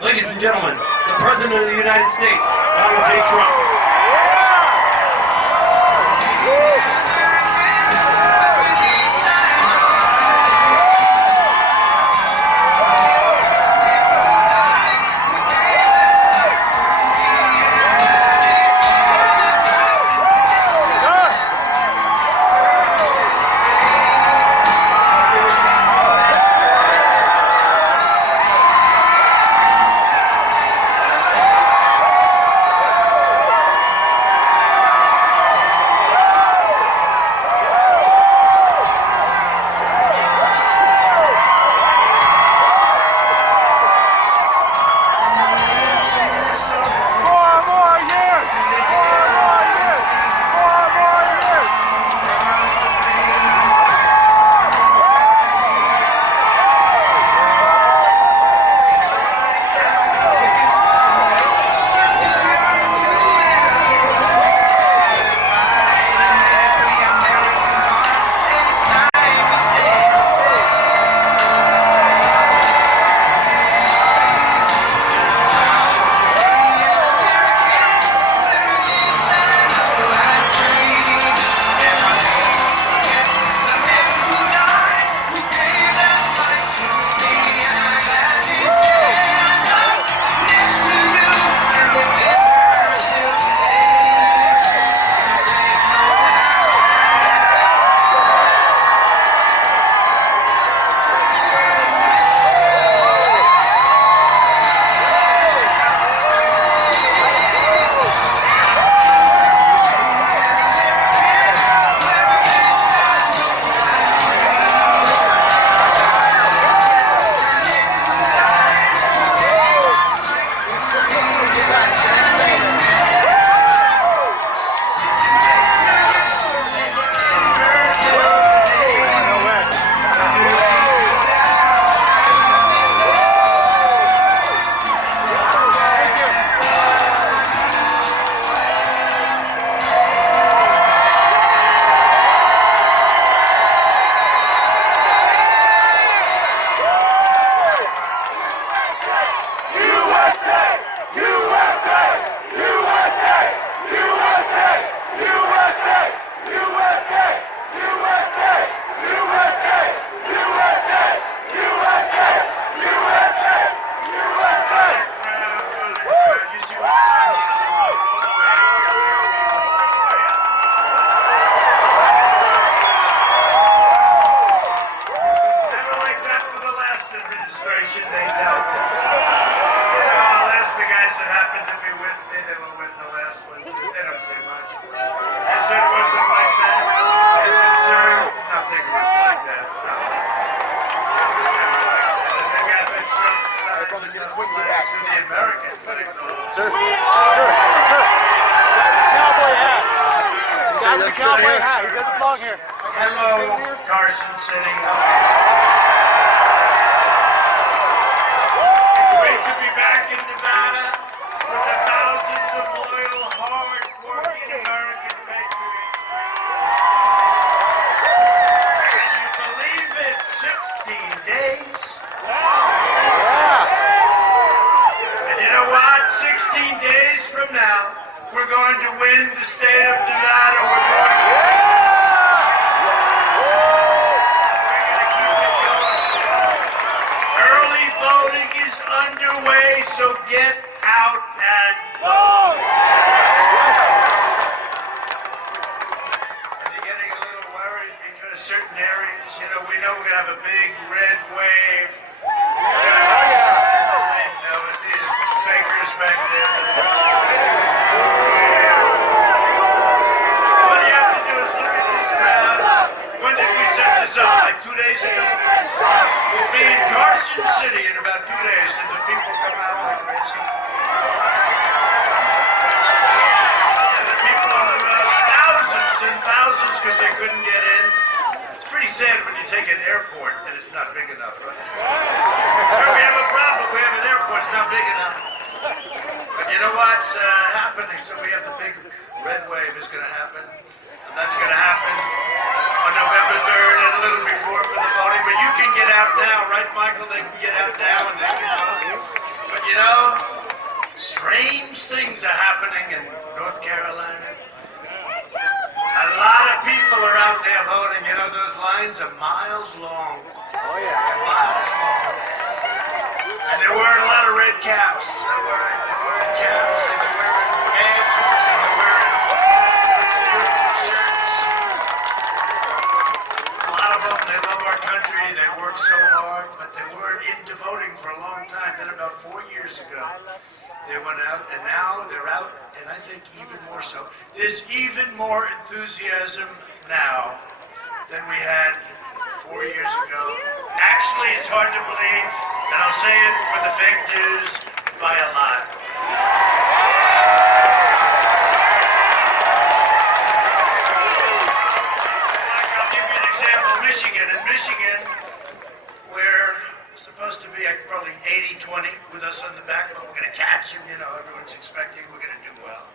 Ladies and gentlemen, the President of the United States, Donald J. Trump. Cowboy hat. He doesn't belong here. Hello, Carson City. It's great to be back in Nevada with the thousands of loyal, hard-working American patriots. Can you believe it? 16 days. And you know what? 16 days from now, we're going to win the state of Nevada. We're going to keep it going. Early voting is underway, so get out and vote. And you're getting a little worried because certain areas, you know, we know we're going to have a big red wave. I know it is fakers back there. Like 2 days ago, we'll be in Carson City in about 2 days, and the people come out like crazy. And the people on the road, thousands and thousands, because they couldn't get in. It's pretty sad when you take an airport and it's not big enough, right? So we have a problem. We have an airport, it's not big enough. But you know what's happening? So we have the big red wave is going to happen, and that's going to happen on November 3rd and a little before for the voting, but you can get out now, right, Michael? They can get out now and they can vote. But you know, strange things are happening in North Carolina. A lot of people are out there voting. You know, those lines are miles long. Oh yeah. They're miles long. And they're wearing a lot of red caps. They're wearing caps, and they're wearing badges, and they're wearing beautiful shirts. A lot of them, they love our country. They work so hard, but they weren't into voting for a long time. Then about 4 years ago, they went out, and now they're out, and I think even more so. There's even more enthusiasm now than we had 4 years ago. Actually, it's hard to believe, and I'll say it for the fake news, by a lot. Like, I'll give you an example. Michigan. In Michigan, we're supposed to be probably 80-20 with us on the back, but we're going to catch them. You know, everyone's expecting we're going to do well.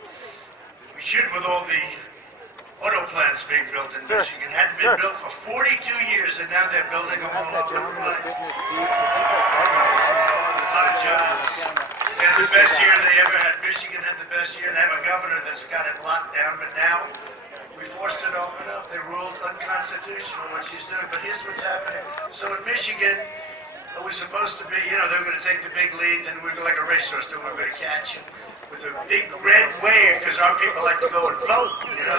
We should with all the auto plants being built in Michigan. Hadn't been built for 42 years, and now they're building them all over the place. A lot of jobs. They had the best year they ever had. Michigan had the best year. They have a governor that's got it locked down, but now we forced it to open up. They ruled unconstitutional what she's doing. But here's what's happening. So in Michigan, it was supposed to be, you know, they were going to take the big lead, and we were like a racehorse, then we were going to catch it with a big red wave, because our people like to go and vote, you know.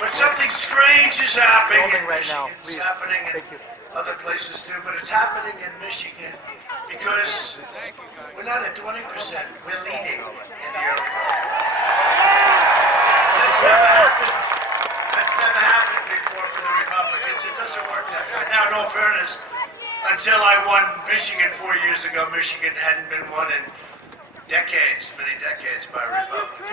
But something strange is happening in Michigan. It's happening in other places too, but it's happening in Michigan because we're not at 20%. We're leading in the early vote. That's never happened. That's never happened before for the Republicans. It doesn't work that way. Now, in all fairness, until I won Michigan 4 years ago, Michigan hadn't been won in decades, many decades, by a Republican.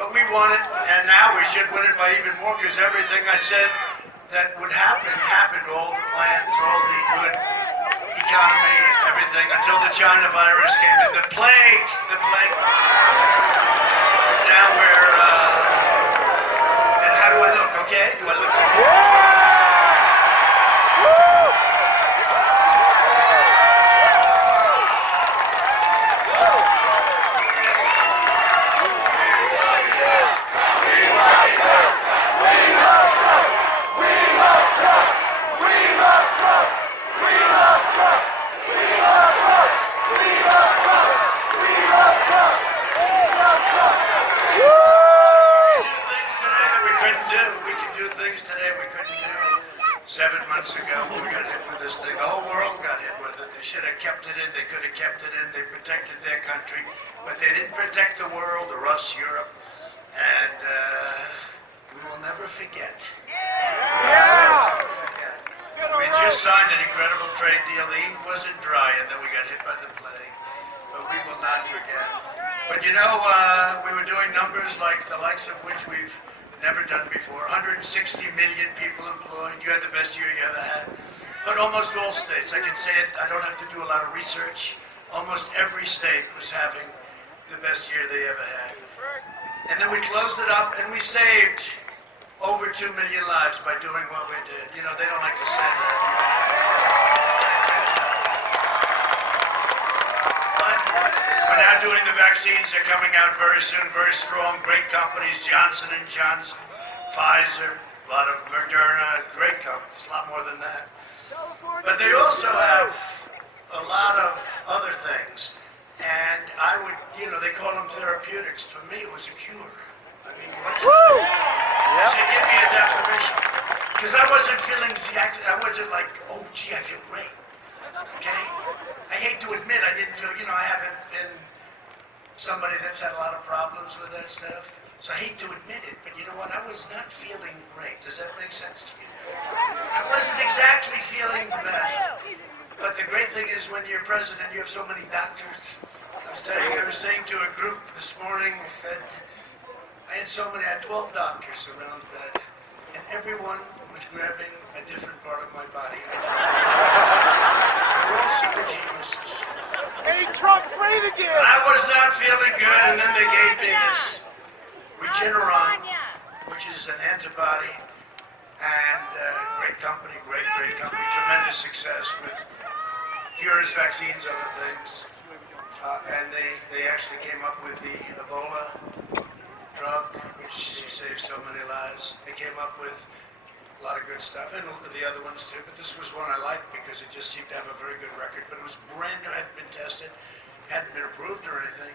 But we won it, and now we should win it by even more, because everything I said that would happen, happened. All the plans, all the good economy, everything, until the China virus came in. The plague. Now we're, and how do I look, okay? Do I look okay? Ago when we got hit with this thing. The whole world got hit with it. They should have kept it in. They could have kept it in. They protected their country, but they didn't protect the world or us, Europe. And we will never forget. We just signed an incredible trade deal. The ink wasn't dry, and then we got hit by the plague. But we will not forget. But you know, we were doing numbers like the likes of which we've never done before. 160 million people employed. You had the best year you ever had. But almost all states, I can say it, I don't have to do a lot of research. Almost every state was having the best year they ever had. And then we closed it up, and we saved over 2 million lives by doing what we did. You know, they don't like to say that. We're now doing the vaccines. They're coming out very soon, very strong, great companies, Johnson & Johnson, Pfizer, a lot of Moderna, great companies, a lot more than that. But they also have a lot of other things. And I would, you know, they call them therapeutics. For me, it was a cure. I mean, what's that? Should give me a definition. Because I wasn't feeling, I wasn't like, oh, gee, I feel great. Okay? I hate to admit I didn't feel, you know, I haven't been somebody that's had a lot of problems with that stuff. So I hate to admit it, but you know what? I was not feeling great. Does that make sense to you? I wasn't exactly feeling the best. But the great thing is when you're president, you have so many doctors. I was saying to a group this morning, I said, I had 12 doctors around bed, and everyone was grabbing a different part of my body. They were all super geniuses. Hey, Trump, great again! But I was not feeling good, and then they gave me this Regeneron, which is an antibody, and great company, tremendous success with cures, vaccines, other things. And they actually came up with the Ebola drug, which saved so many lives. They came up with a lot of good stuff, and the other ones too, but this was one I liked because it just seemed to have a very good record, but it was brand new, hadn't been tested, hadn't been approved or anything.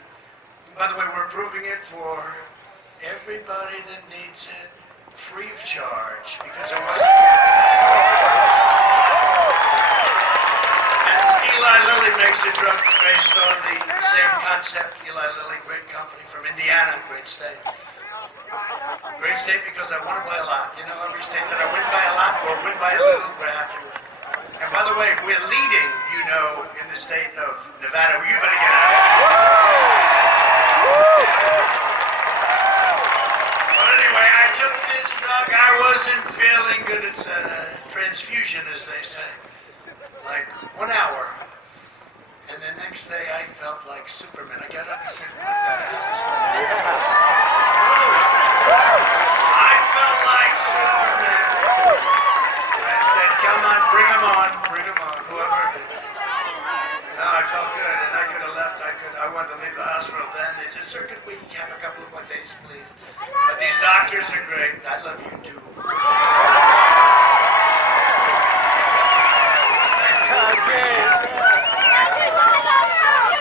By the way, we're approving it for everybody that needs it free of charge because it wasn't. And Eli Lilly makes a drug based on the same concept. Eli Lilly, great company from Indiana, great state. Great state because I want to buy a lot. You know, every state that I win by a lot or win by a little, we're happy with. And by the way, we're leading, you know, in the state of Nevada. You better get out. But anyway, I took this drug. I wasn't feeling good. It's a transfusion, as they say. Like 1 hour. And the next day I felt like Superman. I got up and said, what the hell is going on? I felt like Superman. I said, come on, bring him on, whoever it is. No, I felt good, and I could have left. I wanted to leave the hospital then. They said, sir, could we have a couple of more days, please? But these doctors are great. I love you, too.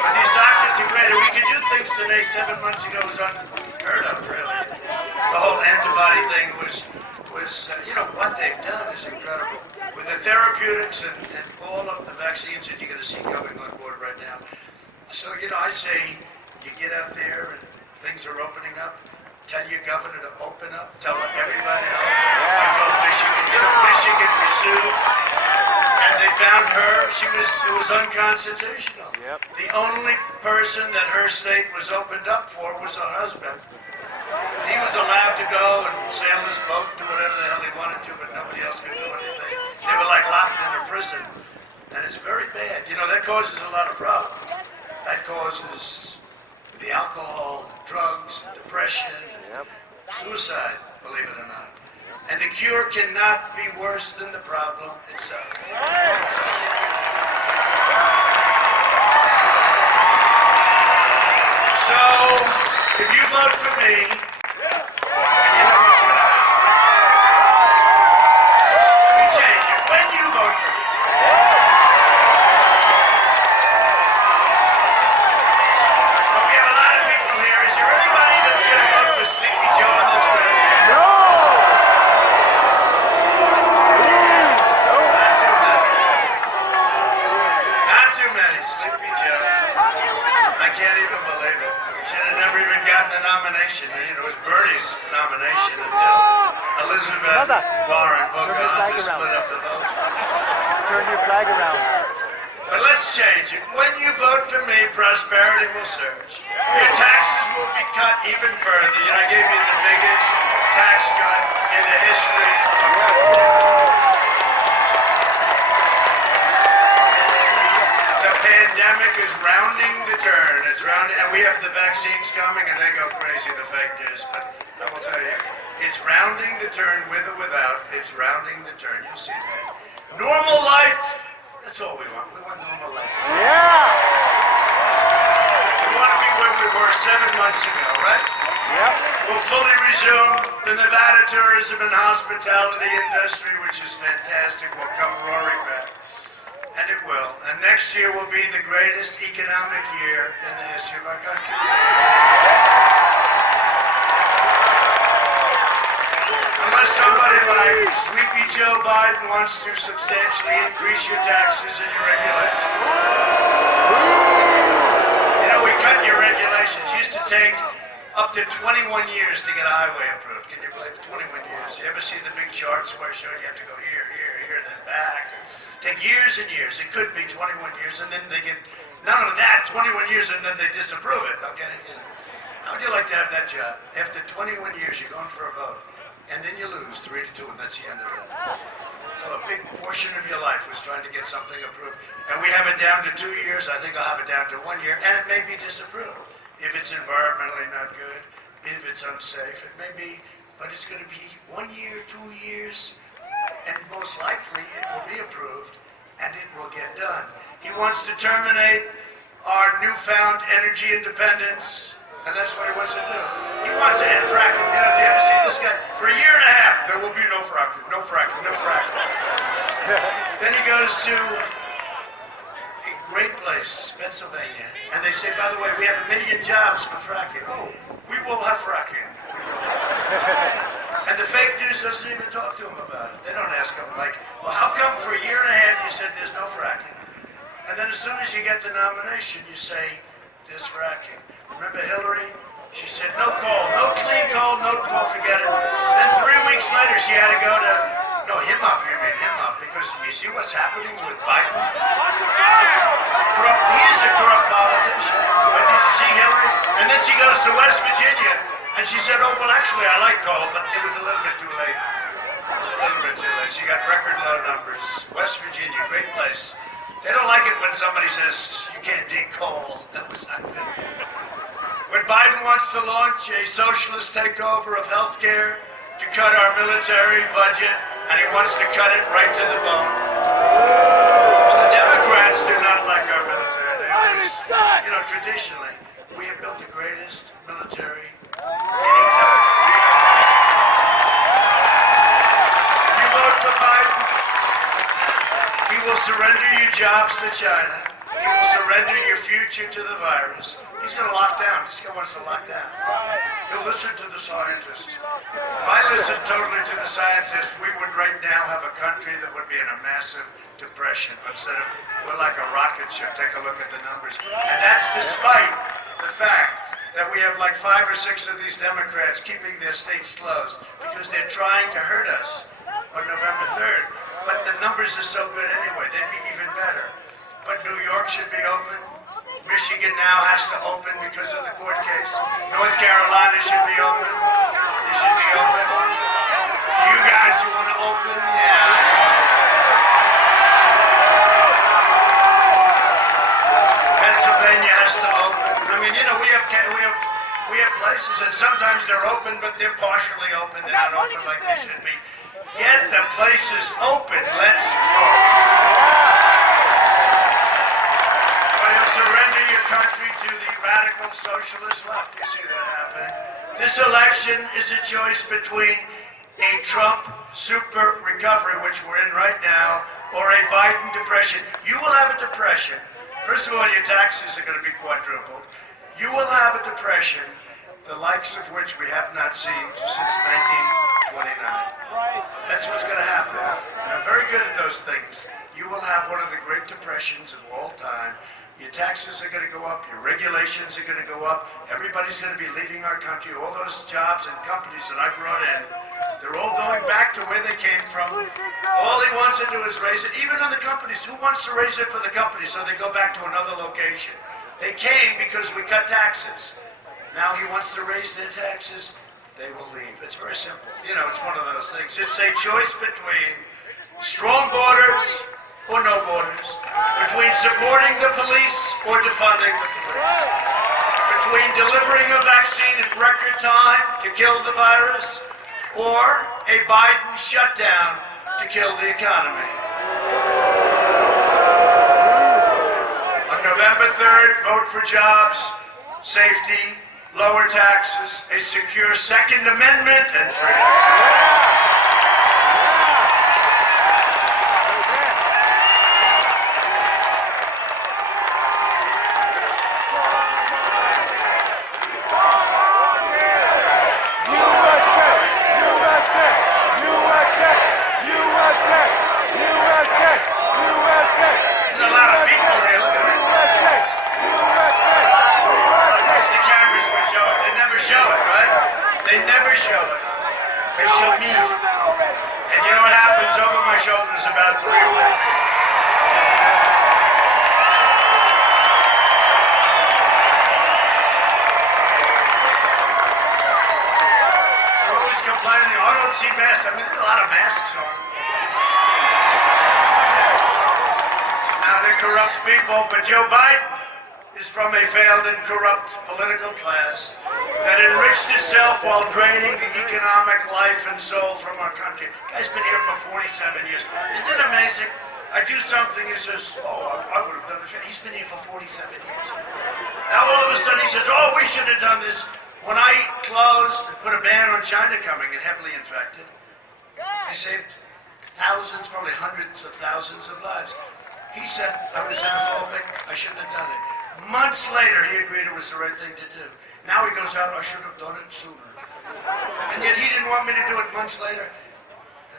But these doctors are great, and we can do things today 7 months ago was unheard of, really. The whole antibody thing was you know, what they've done is incredible. With the therapeutics and all of the vaccines that you're going to see coming on board right now. So, you know, I say you get out there and things are opening up. Tell your governor to open up. Tell everybody to open up. I told Michigan, you know, Michigan was sued. And they found her, it was unconstitutional. Yep. The only person that her state was opened up for was her husband. He was allowed to go and sail his boat, do whatever the hell he wanted to, but nobody else could do anything. They were like locked in a prison. And it's very bad. You know, that causes a lot of problems. That causes the alcohol, and drugs, and depression, and suicide, believe it or not. And the cure cannot be worse than the problem itself. So, if you vote for me, and you know what's going to happen. You change it. When you vote for me. So we have a lot of people here. Is there anybody that's going to vote for Sleepy Joe in this room? No! Not too many. Sleepy Joe. I can't even believe it. Should have never even gotten the nomination. You know, it was Bernie's nomination until Elizabeth Warren Pocahontas split up the vote. Turn your flag around. But let's change it. When you vote for me, prosperity will surge. Your taxes will be cut even further. You know, I gave you the biggest tax cut in the history of our country. The pandemic is rounding the turn. It's rounding, and we have the vaccines coming, and they go crazy, the fake news. But I will tell you, it's rounding the turn with or without. It's rounding the turn. You'll see that. Normal life. That's all we want. We want normal life. Yeah! We want to be where we were 7 months ago, right? Yep. We'll fully resume the Nevada tourism and hospitality industry, which is fantastic. We'll come roaring back. And it will. And next year will be the greatest economic year in the history of our country. Unless somebody like Sleepy Joe Biden wants to substantially increase your taxes and your regulations. You know, we cut your regulations. It used to take up to 21 years to get a highway approved. Can you believe it? 21 years. You ever see the big charts where it showed you have to go here, here, here, then back? Take years and years. It could be 21 years, and then they get, none of that, 21 years, and then they disapprove it, okay? You know. How would you like to have that job? After 21 years, you're going for a vote, and then you lose 3-2, and that's the end of that. So a big portion of your life was trying to get something approved, and we have it down to 2 years. I think I'll have it down to 1 year, and it may be disapproved. If it's environmentally not good, if it's unsafe, it may be, but it's going to be 1 year, 2 years, and most likely it will be approved, and it will get done. He wants to terminate our newfound energy independence, and that's what he wants to do. He wants to end fracking. You know, do you ever see this guy? For a year and a half, there will be no fracking, no fracking, no fracking. Then he goes to a great place, Pennsylvania, and they say, by the way, we have 1 million jobs for fracking. Oh, we will have fracking. And the fake news doesn't even talk to him about it. They don't ask him, like, well, how come for a year and a half you said there's no fracking? And then as soon as you get the nomination, you say, there's fracking. Remember Hillary? She said, no coal, no clean coal, no coal, forget it. Then 3 weeks later, she had to go to, no, him up, because you see what's happening with Biden? He is a corrupt politician. But did you see Hillary? And then she goes to West Virginia, and she said, oh, well, actually, I like coal, but it was a little bit too late. It was a little bit too late. She got record low numbers. West Virginia, great place. They don't like it when somebody says, you can't dig coal. That was not good. When Biden wants to launch a socialist takeover of health care to cut our military budget, and he wants to cut it right to the bone. Well, the Democrats do not like our military. They always, you know, traditionally, we have built the greatest military anytime. You vote for Biden, he will surrender your jobs to China. He will surrender your future to the virus. He's going to lock down. This guy wants to lock down. He'll listen to the scientists. If I listened totally to the scientists, we would right now have a country that would be in a massive depression. Instead of, we're like a rocket ship. Take a look at the numbers. And that's despite the fact that we have like 5 or 6 of these Democrats keeping their states closed because they're trying to hurt us on November 3rd. But the numbers are so good anyway. They'd be even better. But New York should be open. Michigan now has to open because of the court case. North Carolina should be open. They should be open. You guys, you want to open? Yeah. Pennsylvania has to open. I mean, you know, we have places, and sometimes they're open, but they're partially open. They're not open like they should be. Get the places open. Let's go. Surrender your country to the radical socialist left. You see that happening? This election is a choice between a Trump super recovery, which we're in right now, or a Biden depression. You will have a depression. First of all, your taxes are going to be quadrupled. You will have a depression, the likes of which we have not seen since 1929. That's what's going to happen. And I'm very good at those things. You will have one of the great depressions of all time. Your taxes are going to go up. Your regulations are going to go up. Everybody's going to be leaving our country. All those jobs and companies that I brought in, they're all going back to where they came from. All he wants to do is raise it. Even on the companies, who wants to raise it for the companies so they go back to another location? They came because we cut taxes. Now he wants to raise their taxes. They will leave. It's very simple. You know, it's one of those things. It's a choice between strong borders or no borders, between supporting the police or defunding the police, between delivering a vaccine in record time to kill the virus, or a Biden shutdown to kill the economy. On November 3rd, vote for jobs, safety, lower taxes, a secure Second Amendment, and freedom. They never show it. They show me. And you know what happens over my shoulders about 3 or 4 feet. They're always complaining, oh, I don't see masks. I mean, there's a lot of masks on. Now they're corrupt people, but Joe Biden is from a failed and corrupt political class that enriched itself while draining the economic life and soul from our country. Guy's been here for 47 years. Isn't it amazing? I do something, he says, oh, I would have done it. He's been here for 47 years. Now all of a sudden he says, oh, we should have done this. When I closed and put a ban on China coming and heavily infected, I saved thousands, probably hundreds of thousands of lives. He said I was xenophobic, I shouldn't have done it. Months later, he agreed it was the right thing to do. Now he goes out, I should have done it sooner. And yet he didn't want me to do it months later.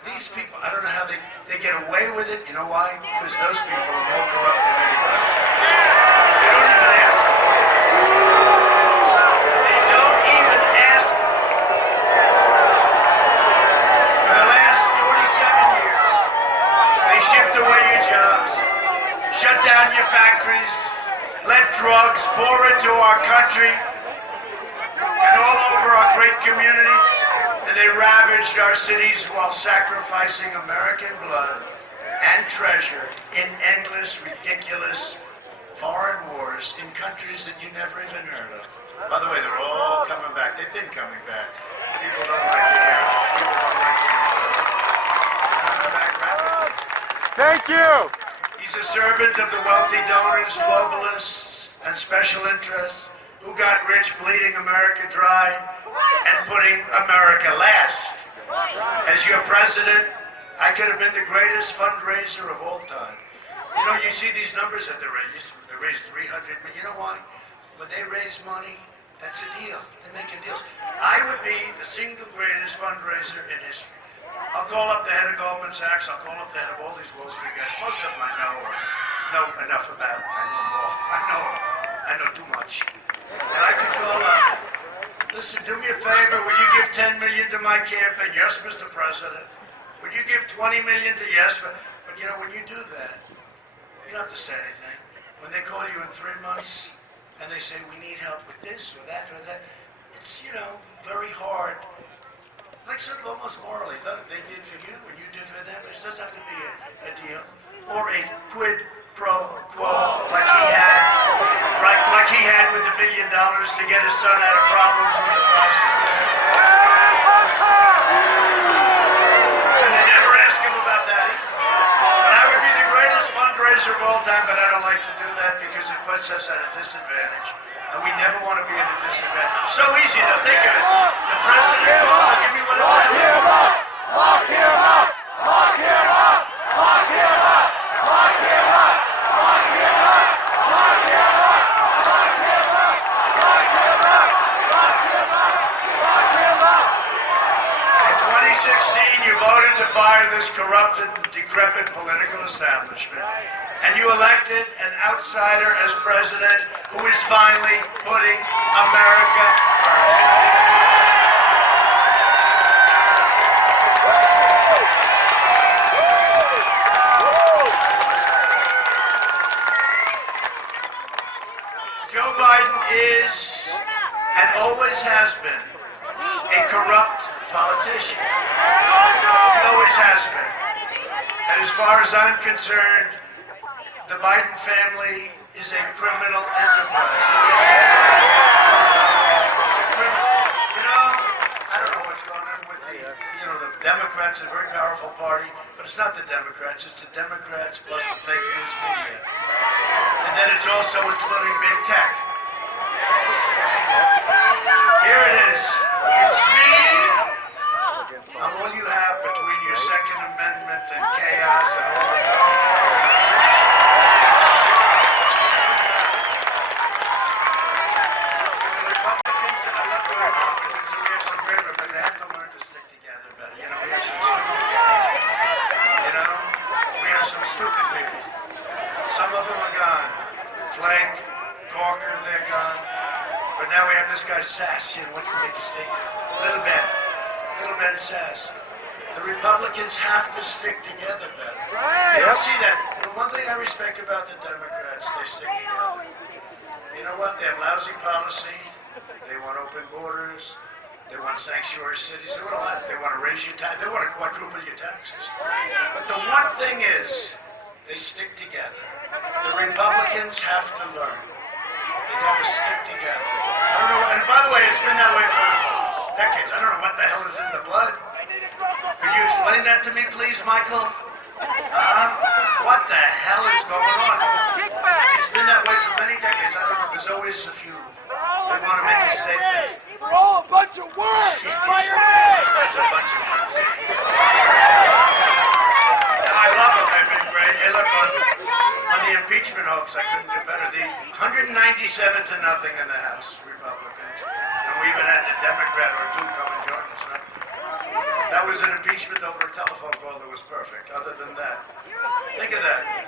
These people, I don't know how they get away with it. You know why? Because those people are more corrupt than anybody. They don't even ask. They don't even ask. For the last 47 years, they shipped away your jobs, shut down your factories, let drugs pour into our country and all over our great communities. And they ravaged our cities while sacrificing American blood and treasure in endless, ridiculous foreign wars in countries that you never even heard of. By the way, they're all coming back. They've been coming back. People don't like to hear it. People don't like to hear it. They're coming back rapidly. Thank you. He's a servant of the wealthy donors, globalists, and special interests who got rich bleeding America dry and putting America last. As your president, I could have been the greatest fundraiser of all time. You know, you see these numbers that they raised 300 million. You know why? When they raise money, that's a deal. They're making deals. I would be the single greatest fundraiser in history. I'll call up the head of Goldman Sachs. I'll call up the head of all these Wall Street guys. Most of them I know or know enough about. I know more. I know too much. And I could call up. Listen, do me a favor. Would you give 10 million to my campaign? Yes, Mr. President. Would you give 20 million to yes? But you know, when you do that, you don't have to say anything. When they call you in 3 months and they say, we need help with this or that, it's, you know, very hard. Like sort of almost morally. They did for you and you did for them. It doesn't have to be a deal. Or a quid pro quo like he had with the $1 billion to get his son out of problems with the prosecutor. And they never ask him about that either. But I would be the greatest fundraiser of all time, but I don't like to do that because it puts us at a disadvantage. And we never want to be at a disadvantage. So easy though, think of it. The president calls, I'll give me whatever. Lock him up! Lock him up! Lock him up! Lock him up! Lock him up! Lock him up! Lock him up! Lock him up! Lock him up! Lock him up! Lock him up! In 2016, you voted to fire this corrupted, decrepit political establishment. And you elected an outsider as president who is finally putting America first. Joe Biden is, and always has been, a corrupt politician. He always has been. And as far as I'm concerned, the Biden family is a criminal enterprise. It's a criminal. You know, I don't know what's going on with the Democrats, a very powerful party, but it's not the Democrats, it's the Democrats plus the fake news media. And then it's also including big tech. Here it is. It's me. I'm all you have between your Second Amendment and chaos and all of that. The Republicans, I love the Republicans, and we have some great ones, but they have to learn to stick together better. You know, we have some stupid people. You know, we have some stupid people. Some of them are gone. Flake, Corker, they're gone. But now we have this guy Sass, wants to make a statement. Little Ben Sass. The Republicans have to stick together better. Right. You don't see that. One thing I respect about the Democrats, they stick together. You know what? They have lousy policy. They want open borders. They want sanctuary cities. They want a lot. They want to raise your tax. They want to quadruple your taxes. But the one thing is, they stick together. The Republicans have to learn. They got to stick together. I don't know. And by the way, it's been that way for decades. I don't know what the hell is in the blood. Could you explain that to me, please, Michael? What the hell is going on? It's been that way for many decades. I don't know. There's always a few that want to make a statement. We're all a bunch of worms. It's a bunch of worms. I love them. They've been great. Hey, look, on the impeachment hoax, I couldn't do better. The 197 to nothing in the House, Republicans. And we even had the Democrat or two come and join us, right? That was an impeachment over a telephone call that was perfect. Other than that, think of that.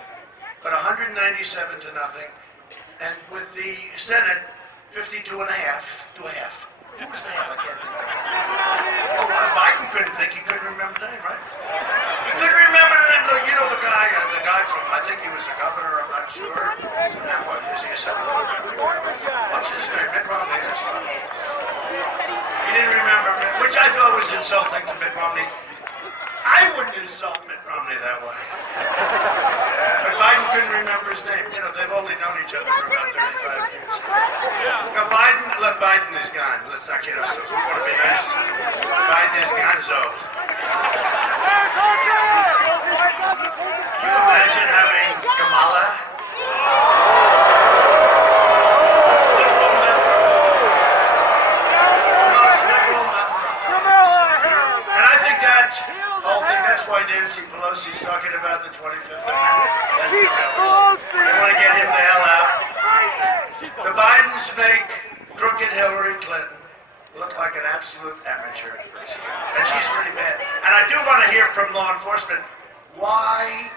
But 197 to nothing. And with the Senate, 52 and a half to a half. Who was the half? I can't think of it. Oh, Biden couldn't think. He couldn't remember the name, right? He couldn't remember the name. Look, you know the guy from, I think he was a governor, I'm not sure. Now, what, is he a senator? What's his name? Mitt Romney. That's right. He didn't remember, which I thought was insulting to Mitt Romney. I wouldn't insult Mitt Romney that way. But Biden couldn't remember his name. You know, they've only known each other for about 35 years. Now, Biden is gone. Let's not kid ourselves. We want to be nice. Biden is gonzo. Can you imagine having Kamala? That's a liberal member. Most liberal member. And I think that whole thing, that's why Nancy Pelosi's talking about the 25th Amendment. That's the real reason. They want to get him the hell out. The Bidens make crooked Hillary Clinton look like an absolute amateur. And she's pretty bad. And I do want to hear from law enforcement. Why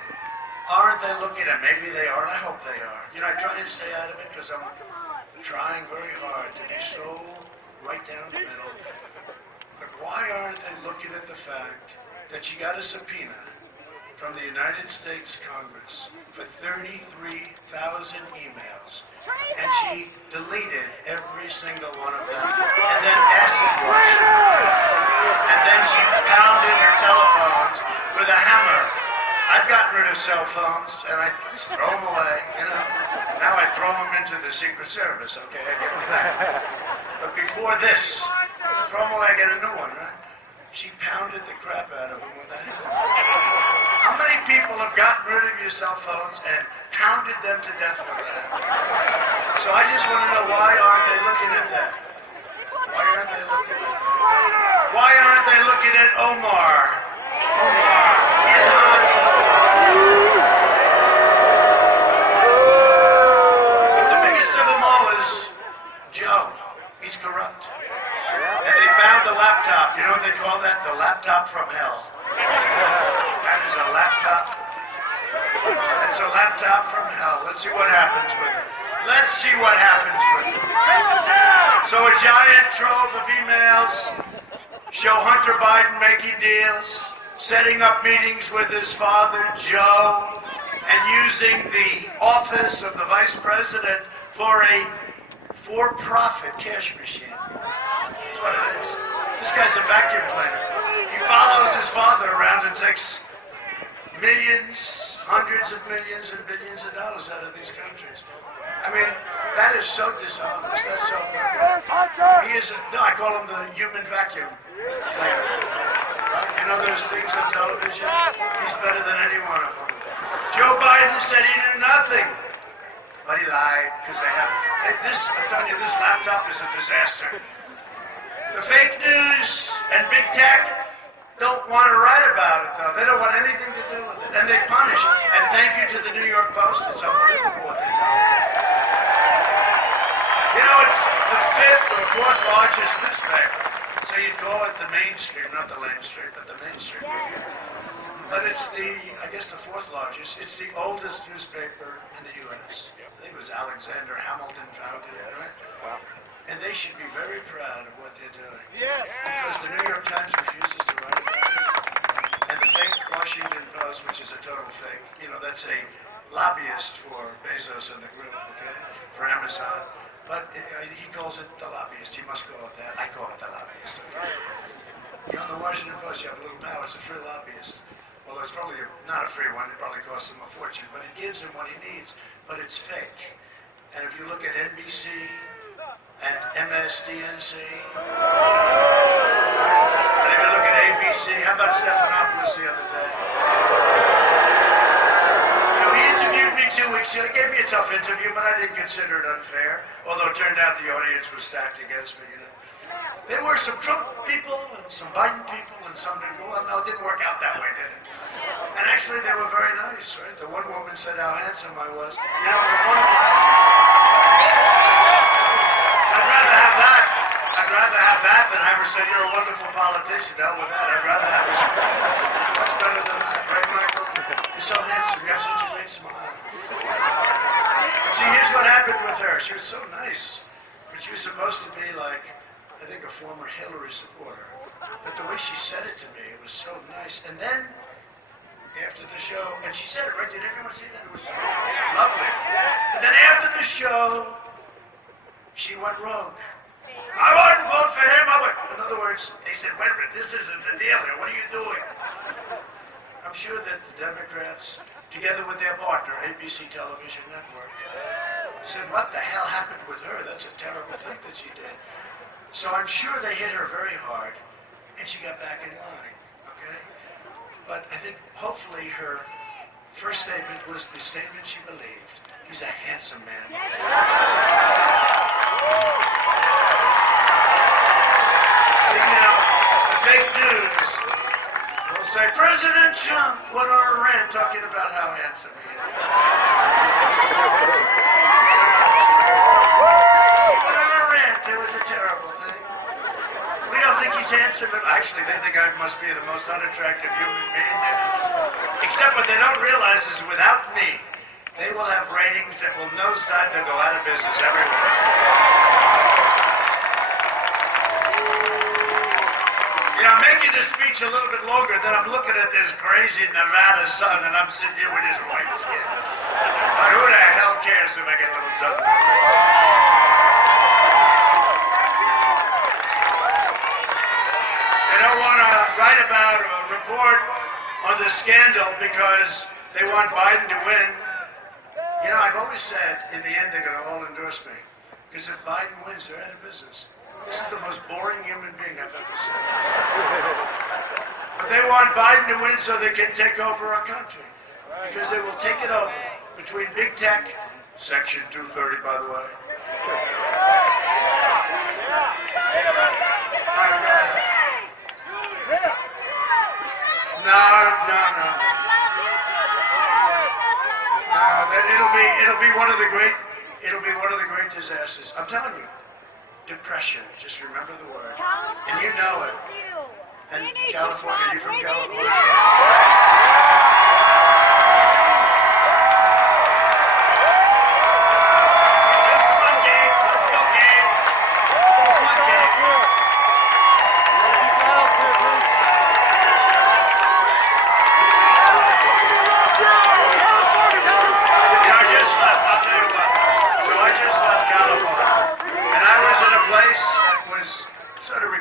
aren't they looking at? Maybe they are, and I hope they are. You know, I try and stay out of it because I'm trying very hard to be so right down the middle. But why aren't they looking at the fact that she got a subpoena from the United States Congress for 33,000 emails, and she deleted every single one of them, and then acid washed them, and then she pounded her telephones with a hammer. I've gotten rid of cell phones, and I throw them away, you know. Now I throw them into the Secret Service, okay, I get them back. But before this, I throw them away, I get a new one, right? She pounded the crap out of them with a hammer. How many people have gotten rid of your cell phones and pounded them to death with a hammer? So I just want to know, why aren't they looking at that? Why aren't they looking at that? Why aren't they looking at Omar? Ilhan Omar. But the biggest of them all is Joe. He's corrupt. And they found the laptop. You know what they call that? The laptop from hell. That is a laptop. That's a laptop from hell. Let's see what happens with it. Let's see what happens with it. So a giant trove of emails show Hunter Biden making deals, setting up meetings with his father, Joe, and using the office of the vice president for a for-profit cash machine. That's what it is. This guy's a vacuum cleaner. He follows his father around and takes millions, hundreds of millions, and billions of dollars out of these countries. I mean, that is so dishonest. That's so he is, I call him the human vacuum cleaner. Right? You know those things on television? He's better than any one of them. Joe Biden said he knew nothing. But he lied, because they have this. I'm telling you, this laptop is a disaster. The fake news and big tech don't want to write about it, though. They don't want anything to do with it, and they punish. And thank you to the New York Post. It's unbelievable what they do. You know, it's the fifth or fourth largest newspaper. So you'd call it the mainstream, not the lamestream, but the mainstream media. But it's I guess the fourth largest. It's the oldest newspaper in the U.S. I think it was Alexander Hamilton founded it, right? Wow. And they should be very proud of what they're doing. Yes. Because the New York Times refuses to write about it. And the fake Washington Post, which is a total fake, you know, that's a lobbyist for Bezos and the group, okay, for Amazon. But he calls it the lobbyist. He must call it that. I call it the lobbyist, okay? You know, the Washington Post, you have a little power. It's a free lobbyist. Well, it's probably not a free one. It probably costs him a fortune, but it gives him what he needs. But it's fake. And if you look at NBC and MSDNC, and if you look at ABC, how about Stephanopoulos the other day? They gave me a tough interview, but I didn't consider it unfair. Although it turned out the audience was stacked against me. You know, there were some Trump people and some Biden people and some people. Well, no, it didn't work out that way, did it? And actually, they were very nice, right? The one woman said how handsome I was. You know, the one. I'd rather have that. I'd rather have that than have her say you're a wonderful politician. Hell with that. I'd rather have her say much better than that, right, Michael? You're so handsome. You have such a great smile. But see, here's what happened with her. She was so nice, but she was supposed to be like, I think, a former Hillary supporter. But the way she said it to me, it was so nice. And then, after the show, and she said it, right? Did everyone see that? It was so lovely. And then after the show, she went rogue. I wouldn't vote for him. In other words, they said, wait a minute, this isn't the deal here. What are you doing? I'm sure that the Democrats, together with their partner, ABC Television Network, said, what the hell happened with her? That's a terrible thing that she did. So I'm sure they hit her very hard, and she got back in line, okay? But I think hopefully her first statement was the statement she believed. He's a handsome man. Yes, see, now, the fake news will say, President Trump went on a rant talking about how handsome he is. He went on a rant. It was a terrible thing. We don't think he's handsome. Actually, they think I must be the most unattractive human being there is. Except what they don't realize is without me, they will have ratings that will nosedive. They'll go out of business everywhere. You know, I'm making this speech a little bit longer than I'm looking at this crazy Nevada sun, and I'm sitting here with his white skin. But who the hell cares if I get a little sun? They don't want to write about or report on the scandal because they want Biden to win. You know, I've always said, in the end, they're going to all endorse me. Because if Biden wins, they're out of business. This is the most boring human being I've ever seen. But they want Biden to win so they can take over our country. Because they will take it over between big tech, Section 230, by the way. It'll be one of the great disasters. I'm telling you, depression. Just remember the word, and you know it. And California, you from California?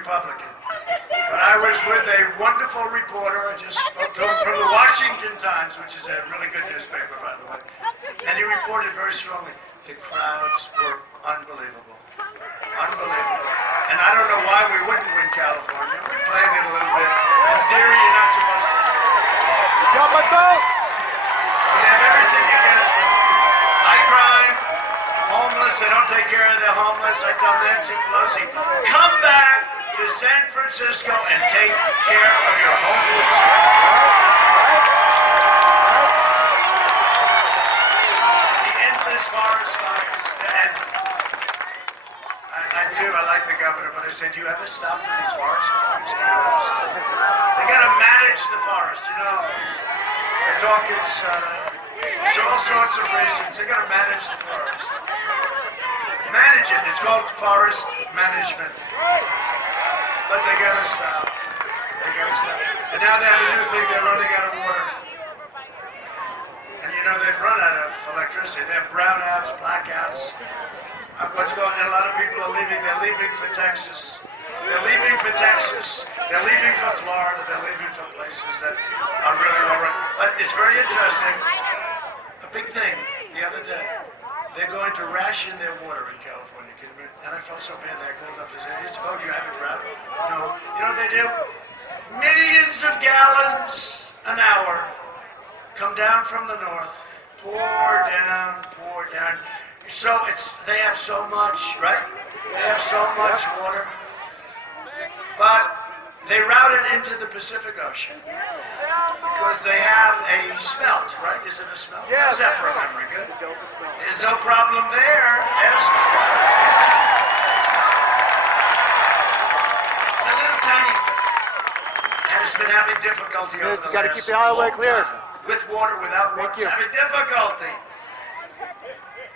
Republican. But I was with a wonderful reporter. I just spoke to him from the Washington Times, which is a really good newspaper, by the way. And he reported very strongly. The crowds were unbelievable. Unbelievable. And I don't know why we wouldn't win California. We're playing it a little bit. In theory, you're not supposed to. You got my vote? They have everything against them. High crime, homeless. They don't take care of their homeless. I tell Nancy Pelosi, come back to San Francisco and take care of your homeless. The endless forest fires. And I like the governor, but I said, do you ever stop with these forest fires? Do you ever stop? They got to manage the forest, you know. They talk, it's all sorts of reasons. They got to manage the forest. Manage it. It's called forest management. But they gotta stop. They gotta stop. And now they have a new thing, they're running out of water. And you know, they've run out of electricity. They have brownouts, blackouts. What's going on? A lot of people are leaving. They're leaving for Texas. They're leaving for Texas. They're leaving for Florida. They're leaving for places that are really well run. But it's very interesting. A big thing the other day. They're going to ration their water in California. And I felt so bad that I called up and said, oh, do you have a drought? No. You know what they do? Millions of gallons an hour come down from the north, pour down, pour down. So they have so much, right? They have so much water, but they route it into the Pacific Ocean because they have a smelt, right? Is it a smelt? Yeah. How's that for a memory? Good. Delta smell. There's no problem there. Yes. A little tiny thing. And it's been having difficulty over the You gotta last keep the highway long clear. time. With water, without water, Thank it's you. having difficulty.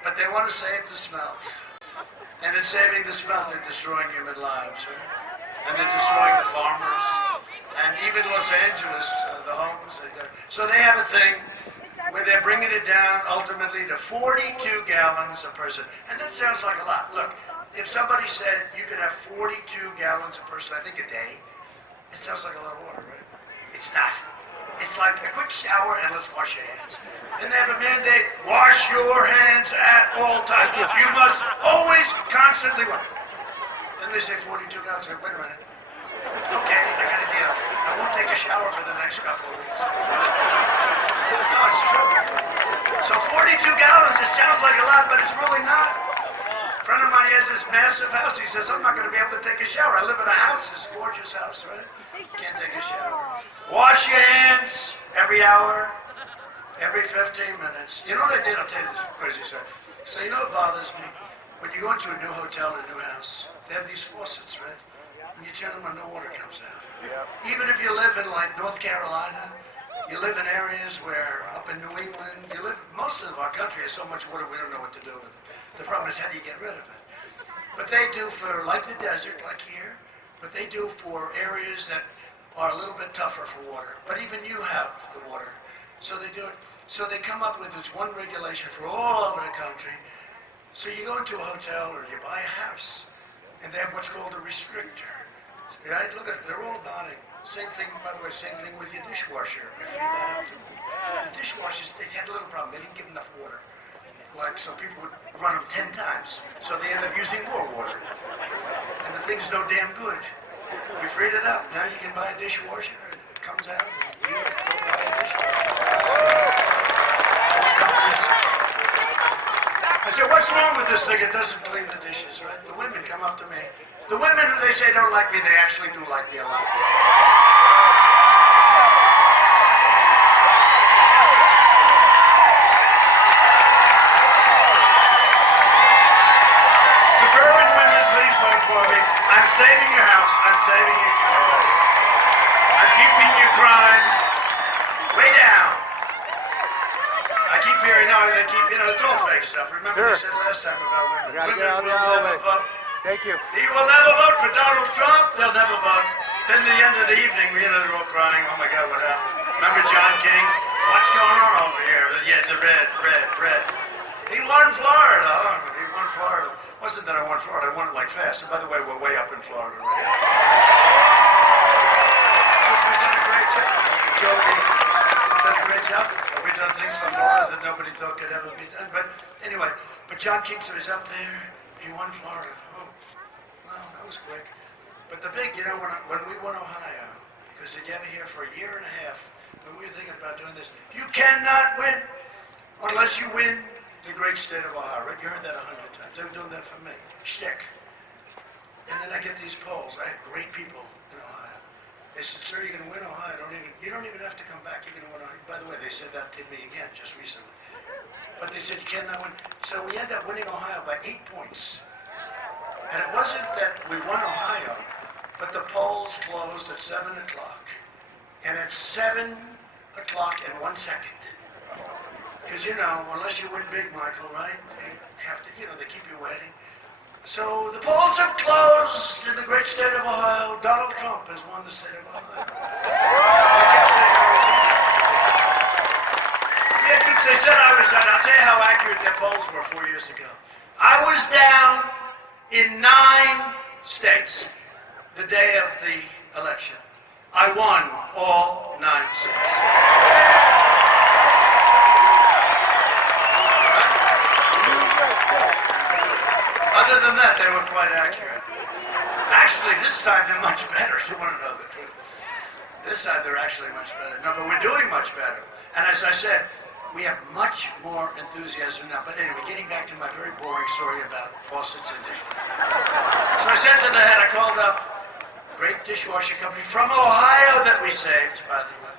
But they want to save the smelt. And in saving the smelt, they're destroying human lives, right? And they're destroying the farmers. And even Los Angeles, the homes. So they have a thing where they're bringing it down ultimately to 42 gallons a person. And that sounds like a lot. Look, if somebody said you could have 42 gallons a person, I think a day, it sounds like a lot of water, right? It's not. It's like a quick shower and let's wash your hands. Then they have a mandate, wash your hands at all times. You must always constantly wash. Then they say 42 gallons. I say, wait a minute. Okay, I got a deal. I won't take a shower for the next couple of weeks. No, it's true. So 42 gallons, it sounds like a lot, but it's really not. A friend of mine has this massive house. He says, I'm not going to be able to take a shower. I live in a house, this gorgeous house, right? Can't take a shower. Wash your hands every hour, every 15 minutes. You know what I did? I'll tell you this crazy story. So you know what bothers me? When you go into a new hotel or a new house, they have these faucets, right? And you turn them on, no water comes out. Even if you live in like North Carolina, you live in areas where, up in New England, most of our country has so much water we don't know what to do with it. The problem is how do you get rid of it? But they do for, like the desert, like here, but they do for areas that are a little bit tougher for water. But even you have the water. So they do it. So they come up with this one regulation for all over the country. So you go into a hotel or you buy a house, and they have what's called a restrictor. Right? Look at it, they're all nodding. Same thing, by the way, same thing with your dishwasher. The dishwashers, they had a little problem. They didn't give enough water. Like, so people would run them 10 times. So they end up using more water. And the thing's no damn good. We freed it up. Now you can buy a dishwasher. It comes out and you go buy a dishwasher. Those companies. I said, what's wrong with this thing? It doesn't clean the dishes, right? The women come up to me. The women who they say don't like me, they actually do like me a lot. Suburban women, please vote for me. I'm saving your house. I'm saving you. I'm keeping your crime way down. I keep hearing, no, they keep, it's all fake stuff. Remember what I said last time about women. gotta Women get out of the will never alleyway. vote. Thank you. He will never vote for Donald Trump. They'll never vote. Then the end of the evening, they're all crying. Oh my God, what happened? Remember John King? What's going on over here? Yeah, the red. He won Florida. He won Florida. Wasn't that I won Florida? I won it like fast. And by the way, we're way up in Florida right now. We've done a great job. Jody done a great job. We've done things for Florida that nobody thought could ever be done. But anyway, John King, so he's up there. He won Florida. Oh, well, that was quick. But the big, when we won Ohio, because did you ever hear for a year and a half, when we were thinking about doing this, you cannot win unless you win the great state of Ohio, right? You heard that 100 times. They were doing that for me. Shtick. And then I get these polls. I had great people in Ohio. They said, sir, you're going to win Ohio. You don't even have to come back. You're going to win Ohio. By the way, they said that to me again just recently. But they said you cannot win. So we ended up winning Ohio by 8 points. And it wasn't that we won Ohio, but the polls closed at 7 o'clock. And at 7 o'clock and 1 second, because, unless you win big, Michael, right, you have to, they keep you waiting. So the polls have closed in the great state of Ohio. Donald Trump has won the state of Ohio. They kept saying I was in. Yeah, they said I was in. I'll tell you how accurate their polls were 4 years ago. I was down in 9 states the day of the election. I won all 9 states. Other than that, they were quite accurate. Actually, this time they're much better. You want to know the truth. This time they're actually much better. No, but we're doing much better. And as I said, we have much more enthusiasm now. But anyway, getting back to my very boring story about faucets and dishwashers. So I said to the head, I called up great dishwasher company from Ohio that we saved, by the way.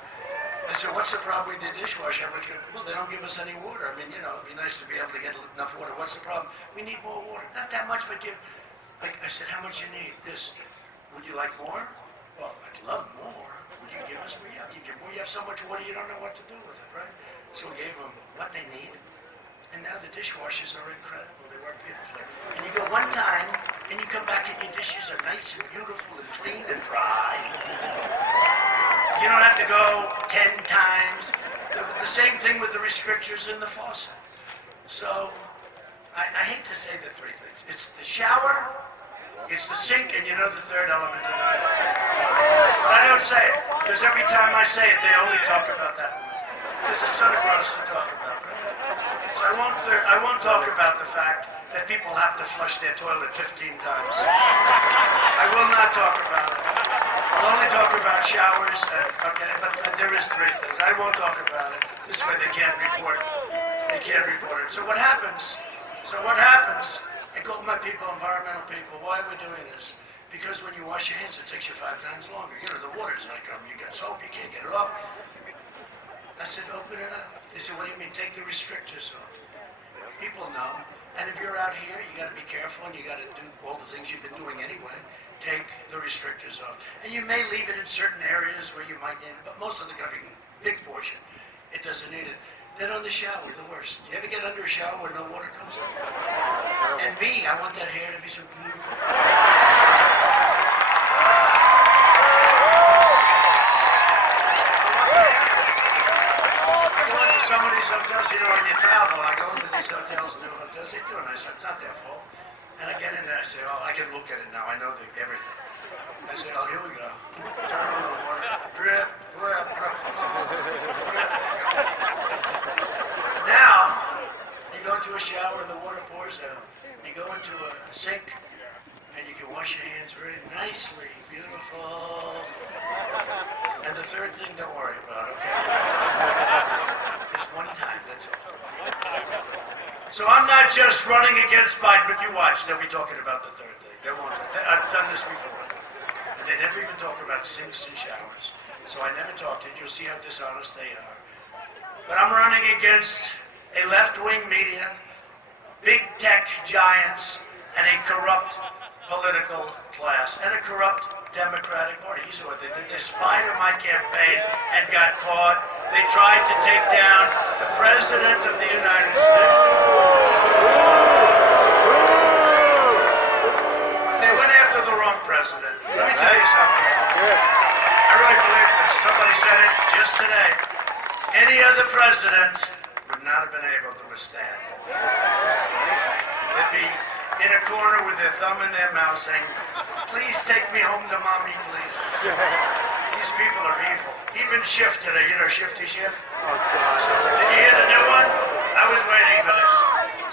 I said, what's the problem with the dishwasher? Well, they don't give us any water. I mean, you know, it'd be nice to be able to get enough water. What's the problem? We need more water. Not that much, but I said, how much you need? This. Would you like more? Well, I'd love more. Would you give us more? Yeah, I'll give you more. You have so much water, you don't know what to do with it, right? So we gave them what they need. And now the dishwashers are incredible. They work beautifully. And you go one time, and you come back and your dishes are nice and beautiful and clean and dry. You don't have to go 10 times. The same thing with the restrictors in the faucet. So, I hate to say the three things. It's the shower, it's the sink, and you know the third element in the middle. But I don't say it, because every time I say it, they only talk about that one. Because it's sort of gross to talk about, right? So I won't talk about the fact that people have to flush their toilet 15 times. I will not talk about it. I'll only talk about showers, okay, but there is three things. I won't talk about it. This way they can't report. They can't report it. So what happens? I go to my people, environmental people, why are we doing this? Because when you wash your hands, it takes you 5 times longer. You know, the water's like, you got soap, you can't get it off. I said, open it up. They said, what do you mean, take the restrictors off? People know. And if you're out here, you got to be careful, and you got to do all the things you've been doing anyway. Take the restrictors off. And you may leave it in certain areas where you might need it, but most of the big portion, it doesn't need it. Then on the shower, the worst. You ever get under a shower where no water comes in? And me, I want that hair to be so beautiful. I go into some of these hotels, you know, when you travel, I go into these hotels, new hotels, they do a nice job, it's not their fault. And I get in there, I say, oh, I can look at it now, I know everything. I say, oh, here we go. Turn on the water, drip, drip, drip, drip, drip. Now, you go into a shower and the water pours out. You go into a sink and you can wash your hands very nicely, beautiful. And the third thing, don't worry about, okay? Just one time, that's all. So I'm not just running against Biden, but you watch, they'll be talking about the third thing. They won't. I've done this before. And they never even talk about sinks and showers. So I never talked to it. You'll see how dishonest they are. But I'm running against a left-wing media, big tech giants, and a corrupt political class, and a corrupt Democratic Party. You saw what they did. They spied on my campaign and got caught. They tried to take down the President of the United States. They went after the wrong president. Let me tell you something. I really believe this. Somebody said it just today. Any other president would not have been able to withstand. They'd be in a corner with their thumb in their mouth saying, please take me home to mommy, please. These people are evil. Even Schiff today, you know Shifty Schiff? So, did you hear the new one? I was waiting for this.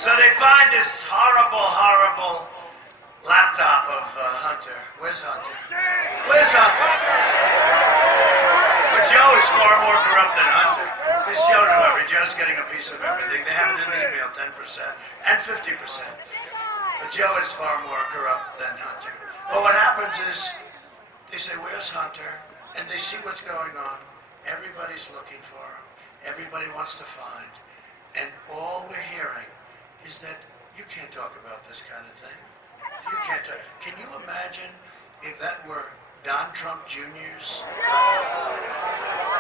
So they find this horrible, horrible laptop of Hunter. Where's Hunter? Where's Hunter? But Joe is far more corrupt than Hunter. This Joe knew Joe's getting a piece of everything. They have it in the email, 10% and 50%. But Joe is far more corrupt than Hunter. But what happens is, they say, where's Hunter? And they see what's going on. Everybody's looking for him. Everybody wants to find. And all we're hearing is that you can't talk about this kind of thing. You can't talk. Can you imagine if that were Don Trump Jr.'s?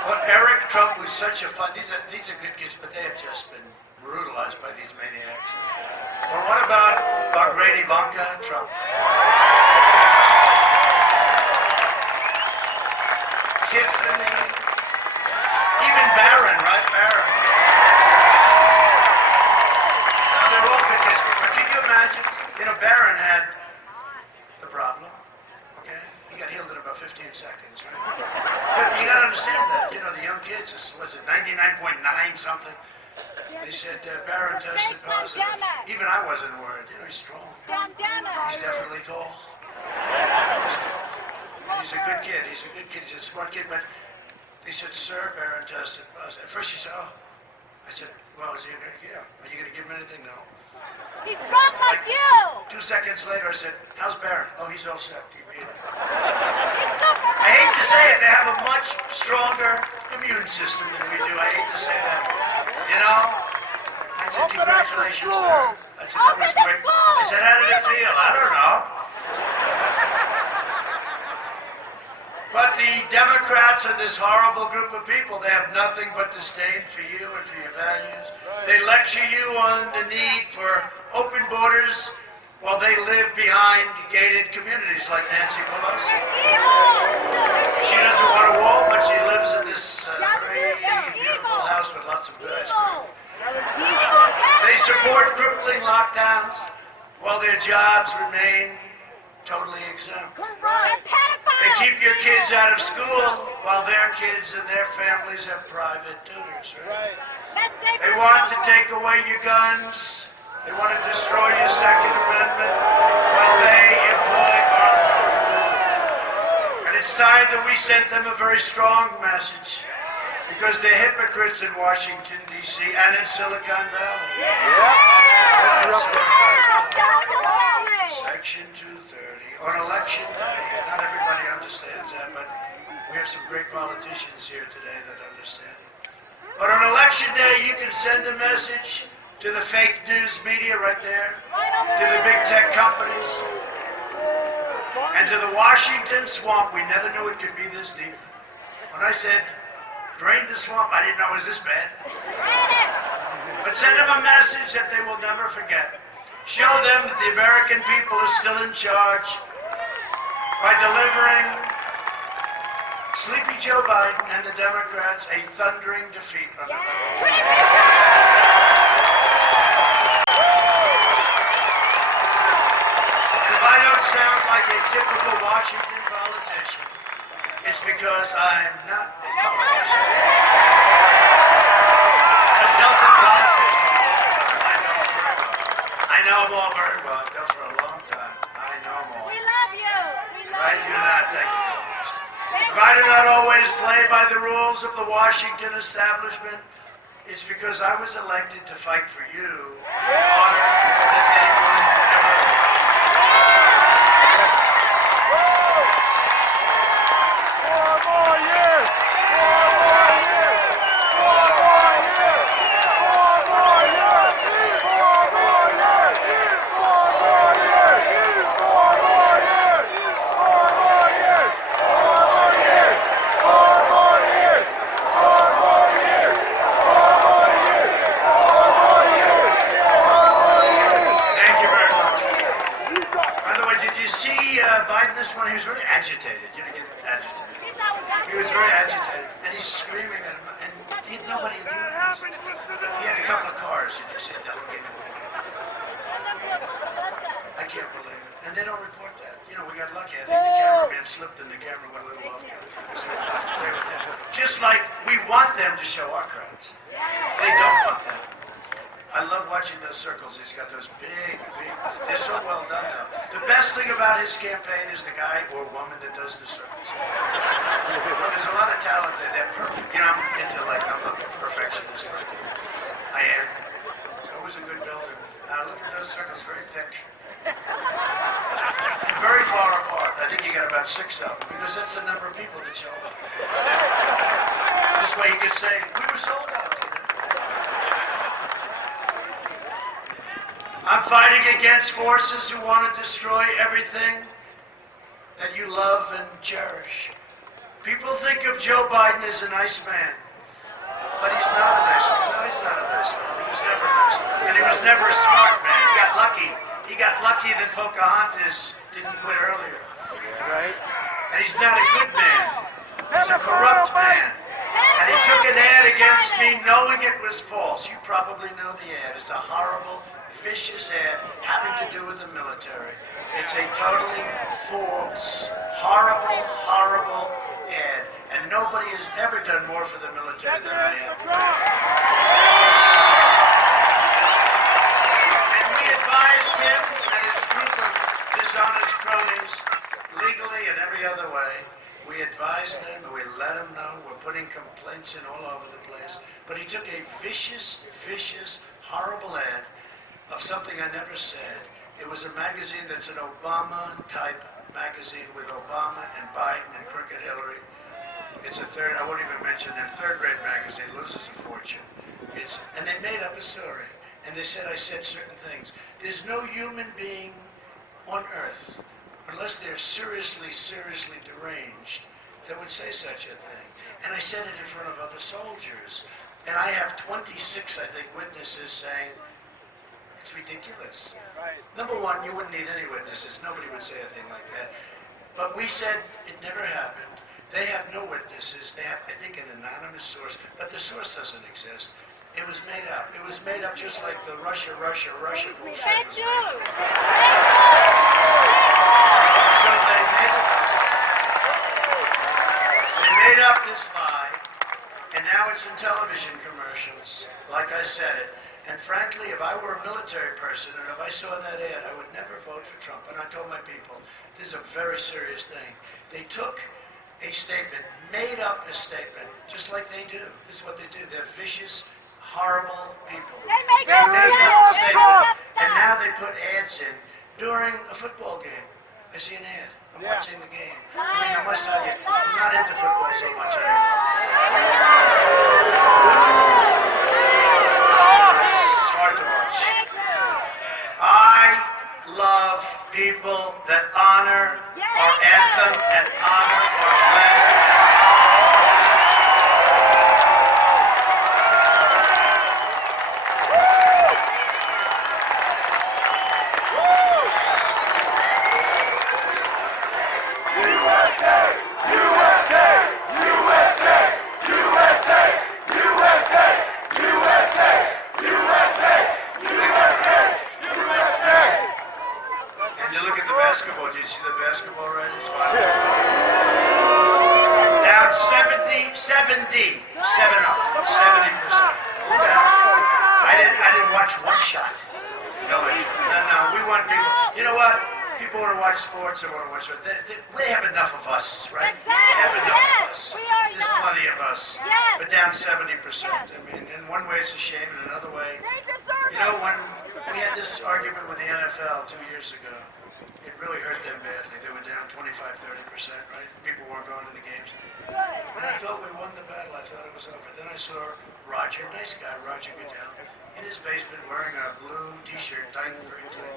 Well, Eric Trump was such a fun. These are good kids, but they have just been brutalized by these maniacs. Or what about our great Ivanka Trump? Tiffany, even Barron, right? Barron. Now they're all good kids. But can you imagine? You know, Barron had the problem. Okay, he got healed in about 15 seconds, right? But you got to understand that. You know, the young kids, was it 99.9 something? They said Barron tested positive. Even I wasn't worried. You know, he's strong. He's definitely tall. He's tall. He's a good kid. He's a smart kid. But they said, sir, Barron tested positive. At first he said, oh, I said, well, is he okay? Yeah. Are you going to give him anything? No. He's strong like you. 2 seconds later, I said, how's Barron? Oh, he's all set. He beat it. He's super I hate to say it, they have a much stronger immune system than we do. I hate to say that. You know? I said, congratulations, Barron. I said, that was great. I said, how did it feel? I don't know. But the Democrats and this horrible group of people, they have nothing but disdain for you and for your values. They lecture you on the need for open borders while they live behind gated communities like Nancy Pelosi. She doesn't want a wall, but she lives in this very beautiful house with lots of good ice cream. They support crippling lockdowns while their jobs remain totally exempt. They keep your kids out of school while their kids and their families have private tutors, right? They want to take away your guns. They want to destroy your Second Amendment while they employ armed. And it's time that we sent them a very strong message because they're hypocrites in Washington, D.C. and in Silicon Valley. Section 230. On election day, not everybody understands that, but we have some great politicians here today that understand it. But on election day, you can send a message to the fake news media right there, to the big tech companies, and to the Washington swamp. We never knew it could be this deep. When I said, drain the swamp, I didn't know it was this bad. But send them a message that they will never forget. Show them that the American people are still in charge by delivering Sleepy Joe Biden and the Democrats a thundering defeat under the law. And if I don't sound like a typical Washington politician, it's because I'm not a politician. I've dealt in politics before. I know them all very well. I've dealt for a long time. I know them all. We love you. We love I you. do not, thank you very much. If I do not always play by the rules of the Washington establishment, it's because I was elected to fight for you harder than anyone ever. This one, he was very agitated. You know, get agitated. He was very agitated, and he's screaming at him, and he had nobody in the audience. He had a couple of cars. He just said, "Don't get away." I can't believe it, and they don't report that. You know, we got lucky. I think the cameraman slipped, and the camera went a little off kilter. Just like we want them to show our crowds, they don't want that. I love watching those circles. He's got those big, they're so well done now. The best thing about his campaign is the guy or woman that does the circles. There's a lot of talent there. They're perfect. You know, I'm a perfectionist. Right? I am. He's always a good builder. Now look at those circles, very thick. And very far apart. I think you got about 6 of them, because that's the number of people that show up. This way you could say, we were sold out today. I'm fighting against forces who want to destroy everything that you love and cherish. People think of Joe Biden as a nice man, but he's not a nice man. No, he's not a nice man. He was never a nice man. And he was never a smart man. He got lucky. He got lucky that Pocahontas didn't quit earlier. Right? And he's not a good man. He's a corrupt man. And he took an ad against me knowing it was false. You probably know the ad. It's a horrible, vicious ad having to do with the military. It's a totally false, horrible, horrible ad. And nobody has ever done more for the military than I have. And we advised him and his group of dishonest cronies, legally and every other way. We advised them and we let them know. We're putting complaints in all over the place. But he took a vicious, horrible ad of something I never said. It was a magazine that's an Obama-type magazine with Obama and Biden and crooked Hillary. It's I won't even mention it, third-grade magazine, loses a fortune. And they made up a story. And they said I said certain things. There's no human being on earth, unless they're seriously deranged, that would say such a thing. And I said it in front of other soldiers. And I have 26, I think, witnesses saying, it's ridiculous. Number one, you wouldn't need any witnesses. Nobody would say a thing like that. But we said it never happened. They have no witnesses. They have, I think, an anonymous source. But the source doesn't exist. It was made up. It was made up just like the Russia bullshit was Thank made you. up. Thank So they made up this lie, and now it's in television commercials, like I said it. And frankly, if I were a military person and if I saw that ad, I would never vote for Trump. And I told my people, this is a very serious thing. They took a statement, made up a statement, just like they do. This is what they do. They're vicious, horrible people. They make They up made stuff. up a They statement, make up and stuff. now they put ads in during a football game. I see an ad. I'm watching the game. I mean, I must tell you, I'm not into football so much anymore. It's hard to watch. I love people that honor our anthem and honor our flag. And you look at the basketball. Did you see the basketball ratings? Down 70, 7 up, 70%. Down. I didn't watch one shot. No, we want people. You know what? People want to watch sports. They want to watch. They have enough of us, right? They have enough of us. We are There's enough. plenty of us. Yes. But down 70%. I mean, in one way it's a shame, in another way. They deserve You know, when we had this argument with the NFL 2 years ago, it really hurt them badly. They were down 25-30%, right? People weren't going to the games. Good. When I thought we won the battle, I thought it was over. Then I saw Roger, nice guy, Roger Goodell, in his basement wearing a blue t-shirt, tight, very tight.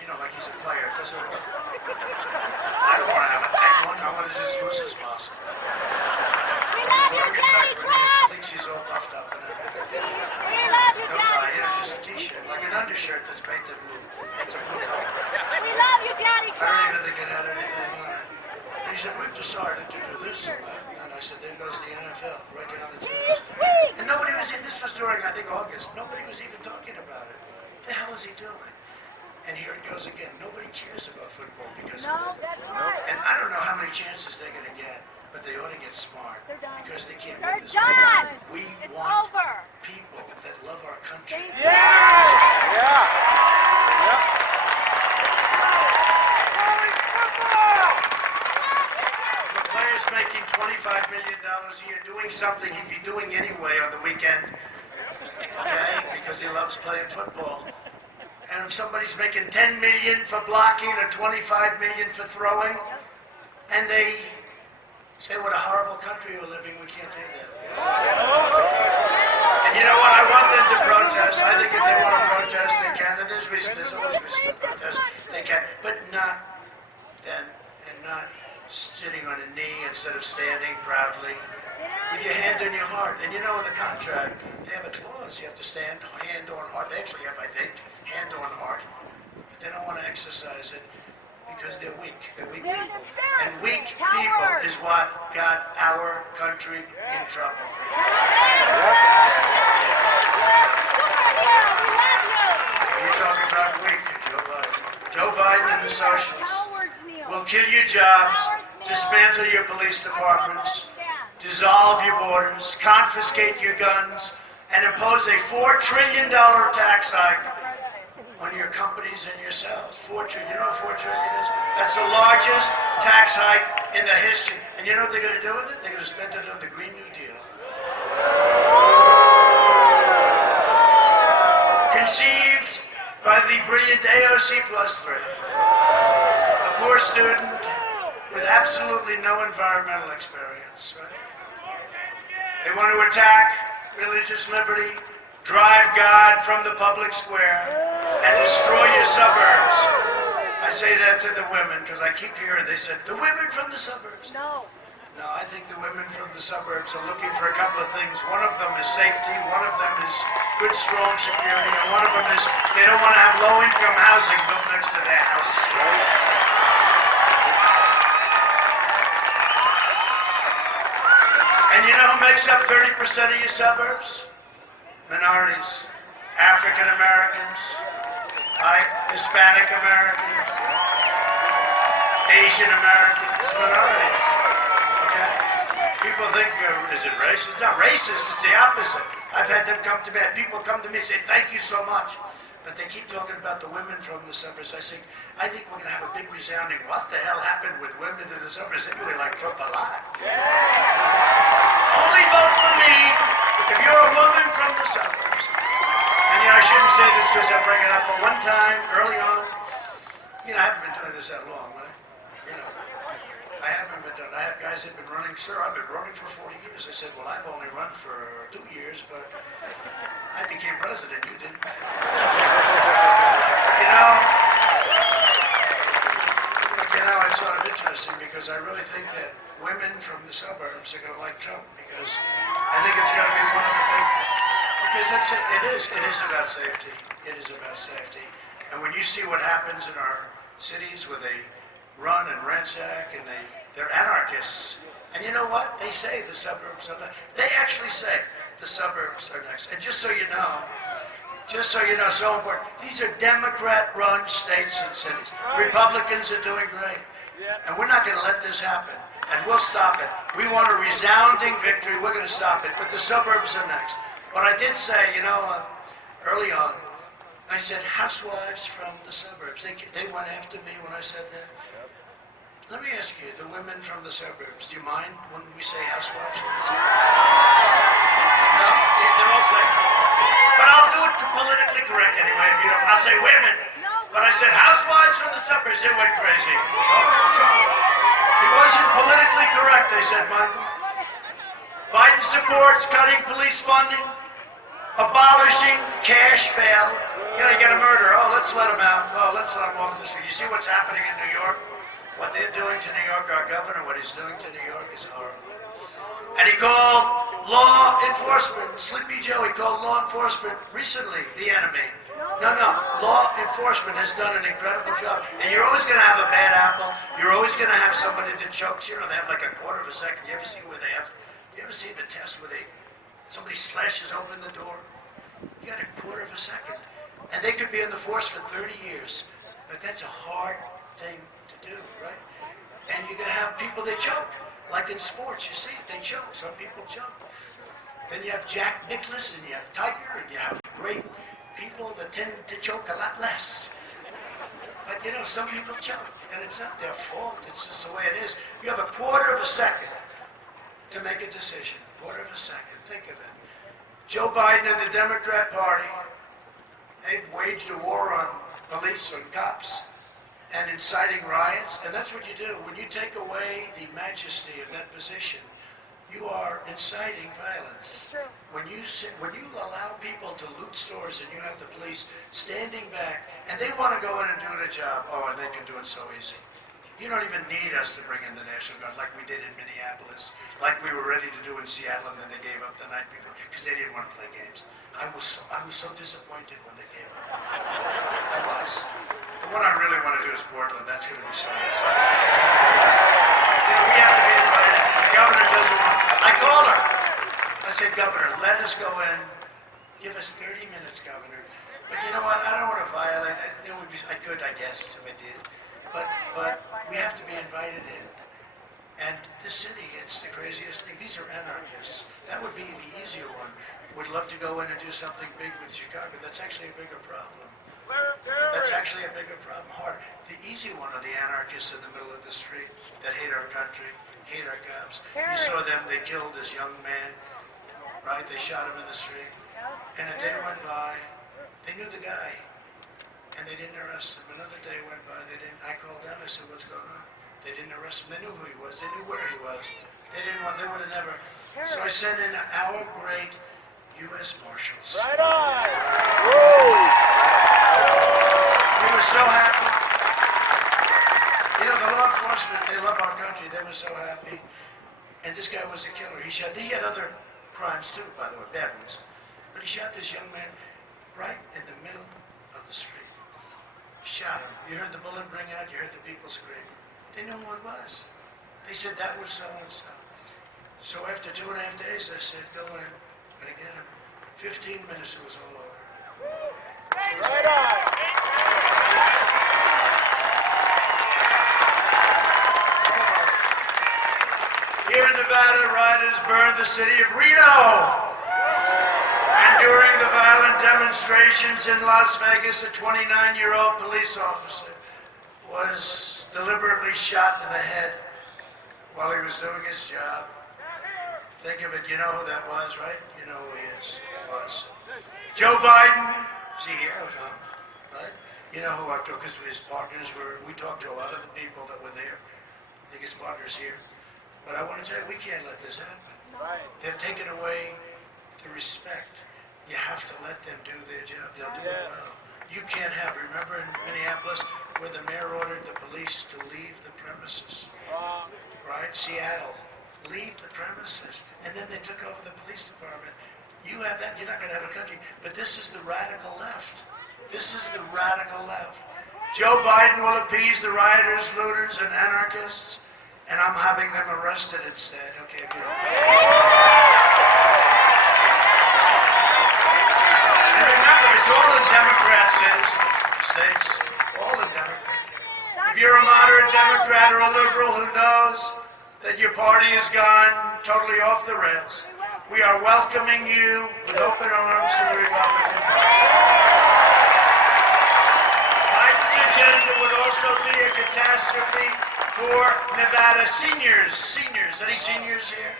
You know, like he's a player. It doesn't work. I don't want to have a tight one. I want to just loose as possible. We love you, Wearing a Daddy tight one, he Trump. thinks he's all puffed up and everything. We love you, No Daddy tie, you know, Trump. just a t-shirt, like an undershirt that's painted blue. It's a blue color. We love you, Daddy I don't Trump. even think it had anything on it. And he said, we've decided to do this and that. And I said, there goes the NFL, right down the tubes. And nobody was, this was during, I think, August. Nobody was even talking about it. What the hell is he doing? And here it goes again. Nobody cares about football because No, of it. that's right. And I don't know how many chances they're going to get, but they ought to get smart. They're done. Because they can't They're win this done. war. We It's want over. people that love our country. The player's making $25 million a year doing something he'd be doing anyway on the weekend, okay, because he loves playing football. And if somebody's making $10 million for blocking or $25 million for throwing, and they say what a horrible country we're living, we can't do that. And you know what? I want them to protest. I think if they want to protest, they can. And there's always reason to protest. They can, but not then, and not sitting on a knee instead of standing proudly with your hand on your heart. And you know, in the contract, they have a clause. You have to stand hand on heart. They actually have, I think, hand on heart. But they don't want to exercise it because they're weak. They're weak They're people. embarrassing. And weak people Cowards. is what got our country in trouble. Superhero, we love you. You're talking about weak, Joe Biden. Joe Biden and the socialists Cowards, Neil. will kill your jobs, Cowards, Neil. dismantle your police departments, Down. dissolve your borders, confiscate your guns, and impose a $4 trillion tax hike on your companies and yourselves. $4 trillion. You know what $4 trillion is? That's the largest tax hike in the history. And you know what they're going to do with it? They're going to spend it on the Green New Deal. C plus 3. A poor student with absolutely no environmental experience, right? They want to attack religious liberty, drive God from the public square, and destroy your suburbs. I say that to the women because I keep hearing, they said, the women from the suburbs. No. No, I think the women from the suburbs are looking for a couple of things. One of them is safety, one of them is good, strong security, and one of them is they don't want to have low-income housing built next to their house. And you know who makes up 30% of your suburbs? Minorities. African Americans, right? Hispanic Americans, Asian Americans, minorities. Okay? People think, is it racist? Not racist, it's the opposite. I've had them come to me, people come to me and say, thank you so much. But they keep talking about the women from the suburbs. I think we're going to have a big resounding, what the hell happened with women to the suburbs? They really like Trump a lot. Only vote for me if you're a woman from the suburbs. And I shouldn't say this because I bring it up, but one time, early on, I haven't been doing this that long, right? I haven't been doing it. I have guys that have been running, sir, I've been running for 40 years. I said, well, I've only run for 2 years, but I became president, you didn't. It's sort of interesting because I really think that women from the suburbs are going to like Trump because I think it's going to be one of the big, because that's it. It is about safety. It is about safety. And when you see what happens in our cities where they run and ransack and they're anarchists, and you know what? They say the suburbs are next. They actually say the suburbs are next. And just so you know, so important, these are Democrat-run states and cities. Republicans are doing great. And we're not going to let this happen. And we'll stop it. We want a resounding victory. We're going to stop it. But the suburbs are next. But I did say, early on, I said housewives from the suburbs. They went after me when I said that. Let me ask you, the women from the suburbs, do you mind when we say housewives from the suburbs? No? They're all saying. But I'll do it politically correct anyway. I'll say women. But I said housewives from the suburbs. They went crazy. He wasn't politically correct, I said, Michael. Biden supports cutting police funding, abolishing cash bail. You get a murderer. Oh, let's let him out. Oh, let's let him walk the street. You see what's happening in New York? What they're doing to New York, our governor, what he's doing to New York is horrible. And he called law enforcement, Sleepy Joe, he called law enforcement recently the enemy. No, law enforcement has done an incredible job. And you're always going to have a bad apple. You're always going to have somebody that chokes. They have like a quarter of a second. You ever see the test where somebody slashes open the door? You got a quarter of a second. And they could be in the force for 30 years. But that's a hard thing to do, right? And you're going to have people that choke. Like in sports, you see it, they choke. Some people choke. Then you have Jack Nicklaus and you have Tiger and you have great people that tend to choke a lot less. But some people choke and it's not their fault. It's just the way it is. You have a quarter of a second to make a decision. Quarter of a second. Think of it. Joe Biden and the Democrat Party, they've waged a war on police, on cops, and inciting riots, and that's what you do. When you take away the majesty of that position, you are inciting violence. True. When you allow people to loot stores and you have the police standing back, and they want to go in and do their job, and they can do it so easy. You don't even need us to bring in the National Guard like we did in Minneapolis, like we were ready to do in Seattle, and then they gave up the night before because they didn't want to play games. I was so disappointed when they gave up. I was. The one I really want to do is Portland. That's going to be so easy. We have to be invited. The governor doesn't want. I called her. I said, Governor, let us go in. Give us 30 minutes, Governor. But you know what? I don't want to violate. I could, I guess, if I did. But we have to be invited in. And this city, it's the craziest thing. These are anarchists. That would be the easier one. Would love to go in and do something big with Chicago. That's actually a bigger problem. That's actually a bigger problem. Hard. The easy one are the anarchists in the middle of the street that hate our country, hate our cops. You saw them, they killed this young man, right? They shot him in the street. And a day went by. They knew the guy. and they didn't arrest him. Another day went by, they didn't. I called down, I said, what's going on? They didn't arrest him. They knew who he was. They knew where he was. They would have never. So I sent in our great U.S. Marshals. Right on. We were so happy. You know, the law enforcement, they love our country. They were so happy. And this guy was a killer. He had other crimes too, by the way, bad ones. But he shot this young man right in the middle of the street. Shot him. You heard the bullet ring out. You heard the people scream. They knew who it was. They said that was so-and-so. So after 2.5 days, I said, go in. Gotta get him. 15 minutes, it was all over. Right on. Here in Nevada, rioters burned the city of Reno. And during the violent demonstrations in Las Vegas, a 29-year-old police officer was deliberately shot in the head while he was doing his job. Think of it, you know who that was, right? You know who he is, was. Joe Biden, see here, right? You know who I talked to, because his partners we talked to a lot of the people that were there. I think his partners here. But I want to tell you, we can't let this happen. Right. They've taken away the respect. You have to let them do their job. They'll do it well. You can't have, remember in Minneapolis, where the mayor ordered the police to leave the premises, right? Seattle, leave the premises. And then they took over the police department. You have that, you're not going to have a country. But this is the radical left. This is the radical left. Joe Biden will appease the rioters, looters, and anarchists, and I'm having them arrested instead. Okay, if you don't mind. And remember, it's all in Democrat states, all in Democrat. If you're a moderate Democrat or a liberal who knows that your party has gone totally off the rails, we are welcoming you with open arms to the Republican Party. Biden's agenda would also be a catastrophe for Nevada seniors. Seniors, any seniors here?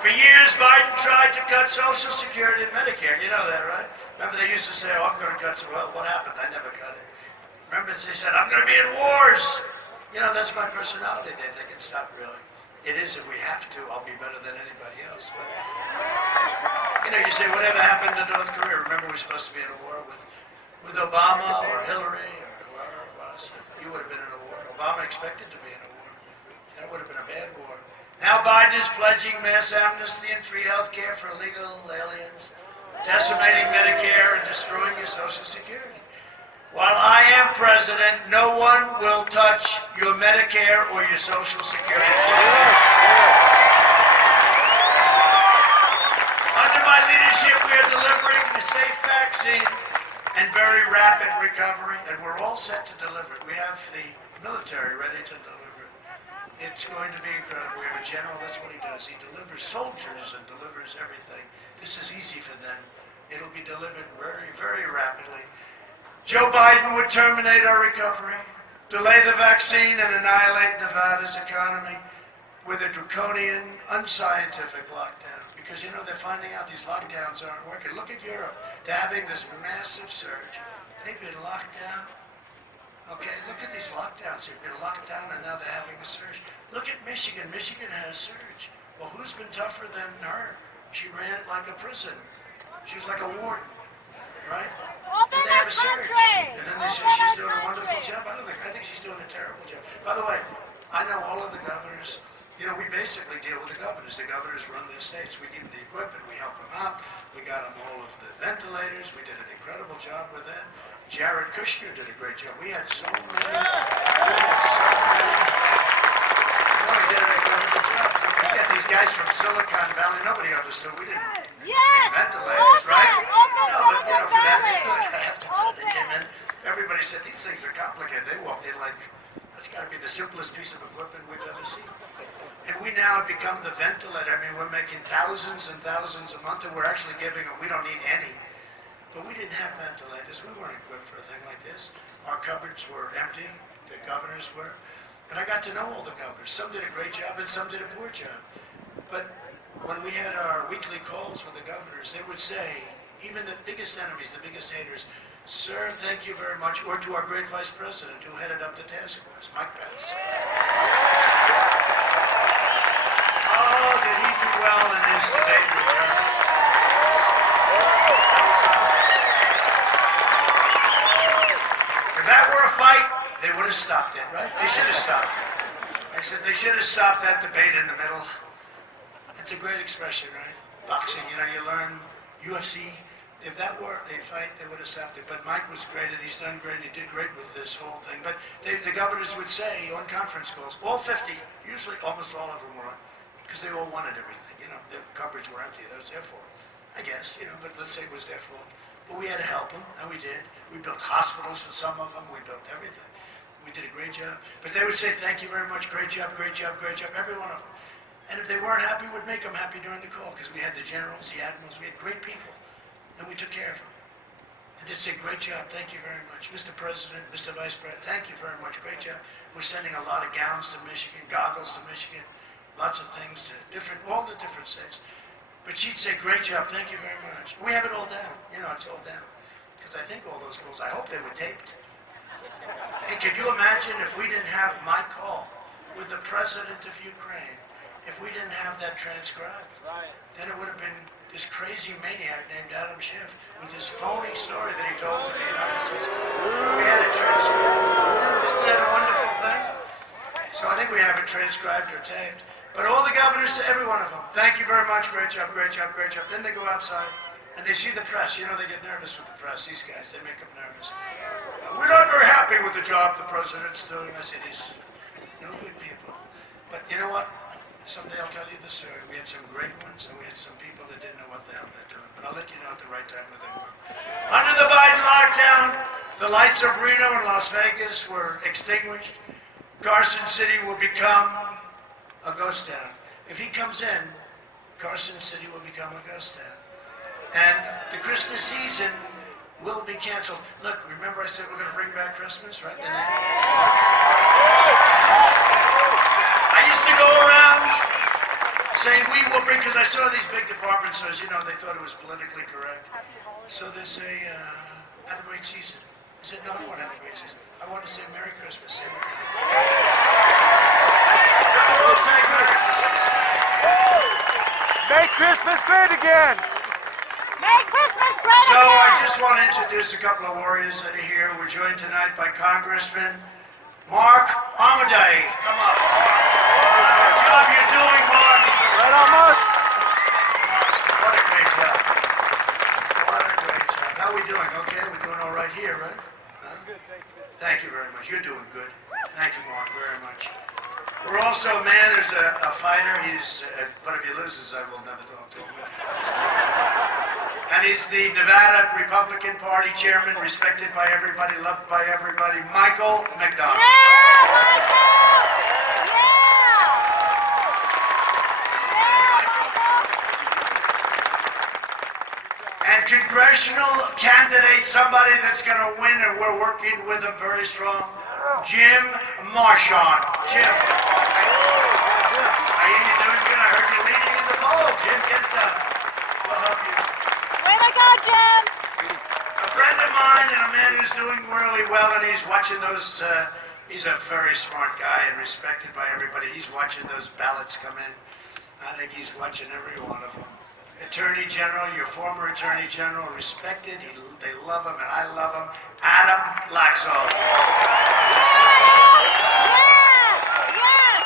For years, Biden tried to cut Social Security and Medicare. You know that, right? Remember they used to say, oh, I'm going to cut some. Well, what happened? I never cut it. Remember they said, I'm going to be in wars. You know, that's my personality. They think it's not really. It is if we have to. I'll be better than anybody else. But, you know, you say, whatever happened to North Korea? Remember we were supposed to be in a war with Obama or Hillary or whoever it was. You would have been in a war. Obama expected to be in a war. That would have been a bad war. Now Biden is pledging mass amnesty and free health care for illegal aliens, decimating Medicare and destroying your Social Security. While I am president, no one will touch your Medicare or your Social Security. Under my leadership, we are delivering a safe vaccine and very rapid recovery, and we're all set to deliver it. We have the military ready to deliver it. It's going to be incredible. We have a general, that's what he does. He delivers soldiers and delivers everything. This is easy for them. It'll be delivered very, very rapidly. Joe Biden would terminate our recovery, delay the vaccine, and annihilate Nevada's economy with a draconian, unscientific lockdown. Because, you know, they're finding out these lockdowns aren't working. Look at Europe. They're having this massive surge. They've been locked down. Okay, look at these lockdowns. They've been locked down, and now they're having a surge. Look at Michigan. Michigan had a surge. Well, who's been tougher than her? She ran it like a prison. She was like a warden, right? Open And they have a the surge. country. And then they say Open she's the doing a wonderful country. job. I think she's doing a terrible job. By the way, I know all of the governors. You know, we basically deal with the governors. The governors run their states. We give them the equipment. We help them out. We got them all of the ventilators. We did an incredible job with them. Jared Kushner did a great job. We had so many. We did an incredible job. We got these guys from Silicon Valley. Nobody understood. We didn't Yes. ventilators, Open. right? Open. No, but you know, for that they Valley. could. I have to tell you, they came in. Open. Everybody said these things are complicated. They walked in like, that's got to be the simplest piece of equipment we've ever seen. And we now have become the ventilator. I mean, we're making thousands and thousands a month, and we're actually giving them. We don't need any. But we didn't have ventilators. We weren't equipped for a thing like this. Our cupboards were empty. The governors were. And I got to know all the governors. Some did a great job and some did a poor job. But when we had our our weekly calls with the governors, they would say, even the biggest enemies, the biggest haters, "Sir, thank you very much," or to our great vice president who headed up the task force, Mike Pence. Oh, did he do well in his debate with her? If that were a fight, they would have stopped it, right? They should have stopped it. I said they should have stopped that debate in the middle. That's a great expression, right? Boxing, you learn UFC. If that were a fight, they would have stopped it. But Mike was great, and he's done great, and he did great with this whole thing. But the governors would say on conference calls, all 50, usually almost all of them were on, because they all wanted everything. Their cupboards were empty. That was their fault, I guess. But let's say it was their fault. But we had to help them, and we did. We built hospitals for some of them. We built everything. We did a great job. But they would say, "Thank you very much. Great job, great job, great job." Every one of them. And if they weren't happy, we'd make them happy during the call, because we had the generals, the admirals, we had great people, and we took care of them. And they'd say, "Great job, thank you very much. Mr. President, Mr. Vice President, thank you very much, great job. We're sending a lot of gowns to Michigan, goggles to Michigan, lots of things to all the different states." But she'd say, "Great job, thank you very much." We have it all down. It's all down. Because I think all those calls, I hope they were taped. Hey, could you imagine if we didn't have my call with the President of Ukraine, if we didn't have that transcribed? Then it would have been this crazy maniac named Adam Schiff with his phony story that he told to the United States. We had it transcribed. Isn't that a wonderful thing? So I think we have it transcribed or taped. But all the governors, every one of them, "Thank you very much, great job, great job, great job." Then they go outside and they see the press. They get nervous with the press. These guys, they make them nervous. "We're not very happy with the job the president's doing." I said, "He's no good people." But you know what? Someday I'll tell you the story. We had some great ones, and we had some people that didn't know what the hell they're doing. But I'll let you know at the right time who they were. Under the Biden lockdown, the lights of Reno and Las Vegas were extinguished. Carson City will become a ghost town. If he comes in, Carson City will become a ghost town. And the Christmas season will be canceled. Look, remember I said we're going to bring back Christmas, right? I used to go around saying we will bring, because I saw these big department stores, they thought it was politically correct. So they say, "Have a great season." I said, "No, I don't want to have a great season. I want to say Merry Christmas." Say Merry Christmas. We'll all say Merry Christmas. Make Christmas great again. Make Christmas great So again. I just want to introduce a couple of warriors that are here. We're joined tonight by Congressman Mark Amadei. Come on, Mark. Good job you're doing, Mark. Right on, Mark. What a great job. What a great job. How are we doing? Okay, we're doing all right here, right? Huh? Thank you very much. You're doing good. Thank you, Mark, very much. We're also, man is a fighter. But if he loses, I will never talk to him again. And he's the Nevada Republican Party chairman, respected by everybody, loved by everybody, Michael McDonald. Yeah, Michael! Yeah! And congressional candidate, somebody that's going to win, and we're working with him very strong, Jim Marchand. Jim. How are you doing good? I heard you leading in the poll. Jim, get it done. We'll help you. Way to go, Jim! A friend of mine and a man who's doing really well, and he's watching those, he's a very smart guy and respected by everybody. He's watching those ballots come in. I think he's watching every one of them. Attorney General, your former Attorney General, respected. They love him, and I love him. Adam Laxalt. Yes! Yes!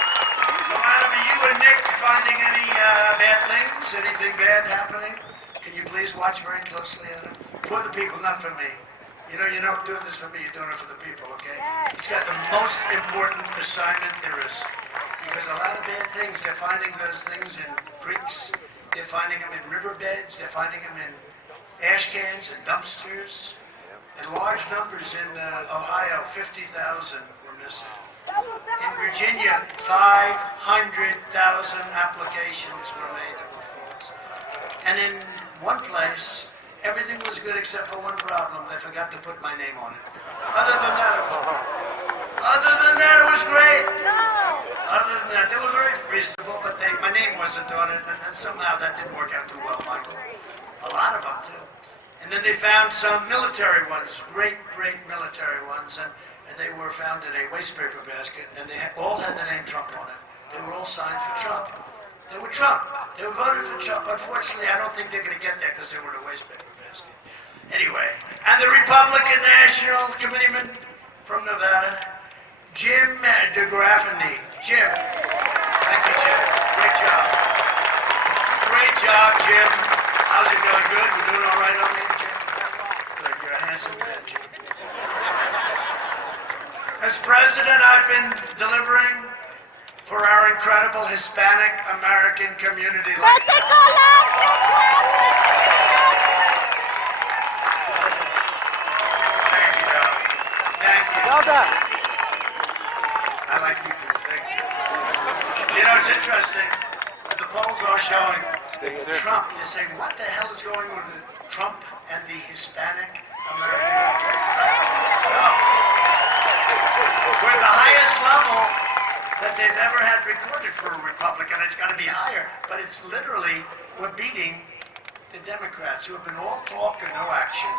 So, Adam, are you and Nick finding any bad things? Anything bad happening? Can you please watch very closely, Adam? For the people, not for me. You're not doing this for me, you're doing it for the people, okay? Yes. He's got the most important assignment there is. Because a lot of bad things, they're finding those things in creeks, they're finding them in riverbeds, they're finding them in ash cans and dumpsters. In large numbers in Ohio, 50,000 were missing. In Virginia, 500,000 applications were made that were false. And in one place, everything was good except for one problem. They forgot to put my name on it. Other than that, it was good. Other than that, it was great. No. Other than that, they were very reasonable, but my name wasn't on it, and then somehow that didn't work out too well, Michael. A lot of them, too. And then they found some military ones, great military ones, and they were found in a waste paper basket, and they all had the name Trump on it. They were all signed for Trump. They were Trump. They were voted for Trump. Unfortunately, I don't think they're going to get there because they were in a waste paper basket. Anyway, and the Republican National Committeeman from Nevada, Jim DeGraffeney. Jim. Thank you, Jim. Great job. Great job, Jim. How's it going? Good? We're doing all right on there, Jim? Good. You're a handsome man, Jim. As president, I've been delivering for our incredible Hispanic American community. Let's go, Thank you, Doc. Thank you. Well done. I like you too. Thank you. You know, it's interesting. The polls are showing Trump. They're saying, what the hell is going on with Trump and the Hispanic American? No. We're at the highest level that they've ever had recorded for a Republican. It's got to be higher, but it's literally, we're beating the Democrats who have been all talk and no action.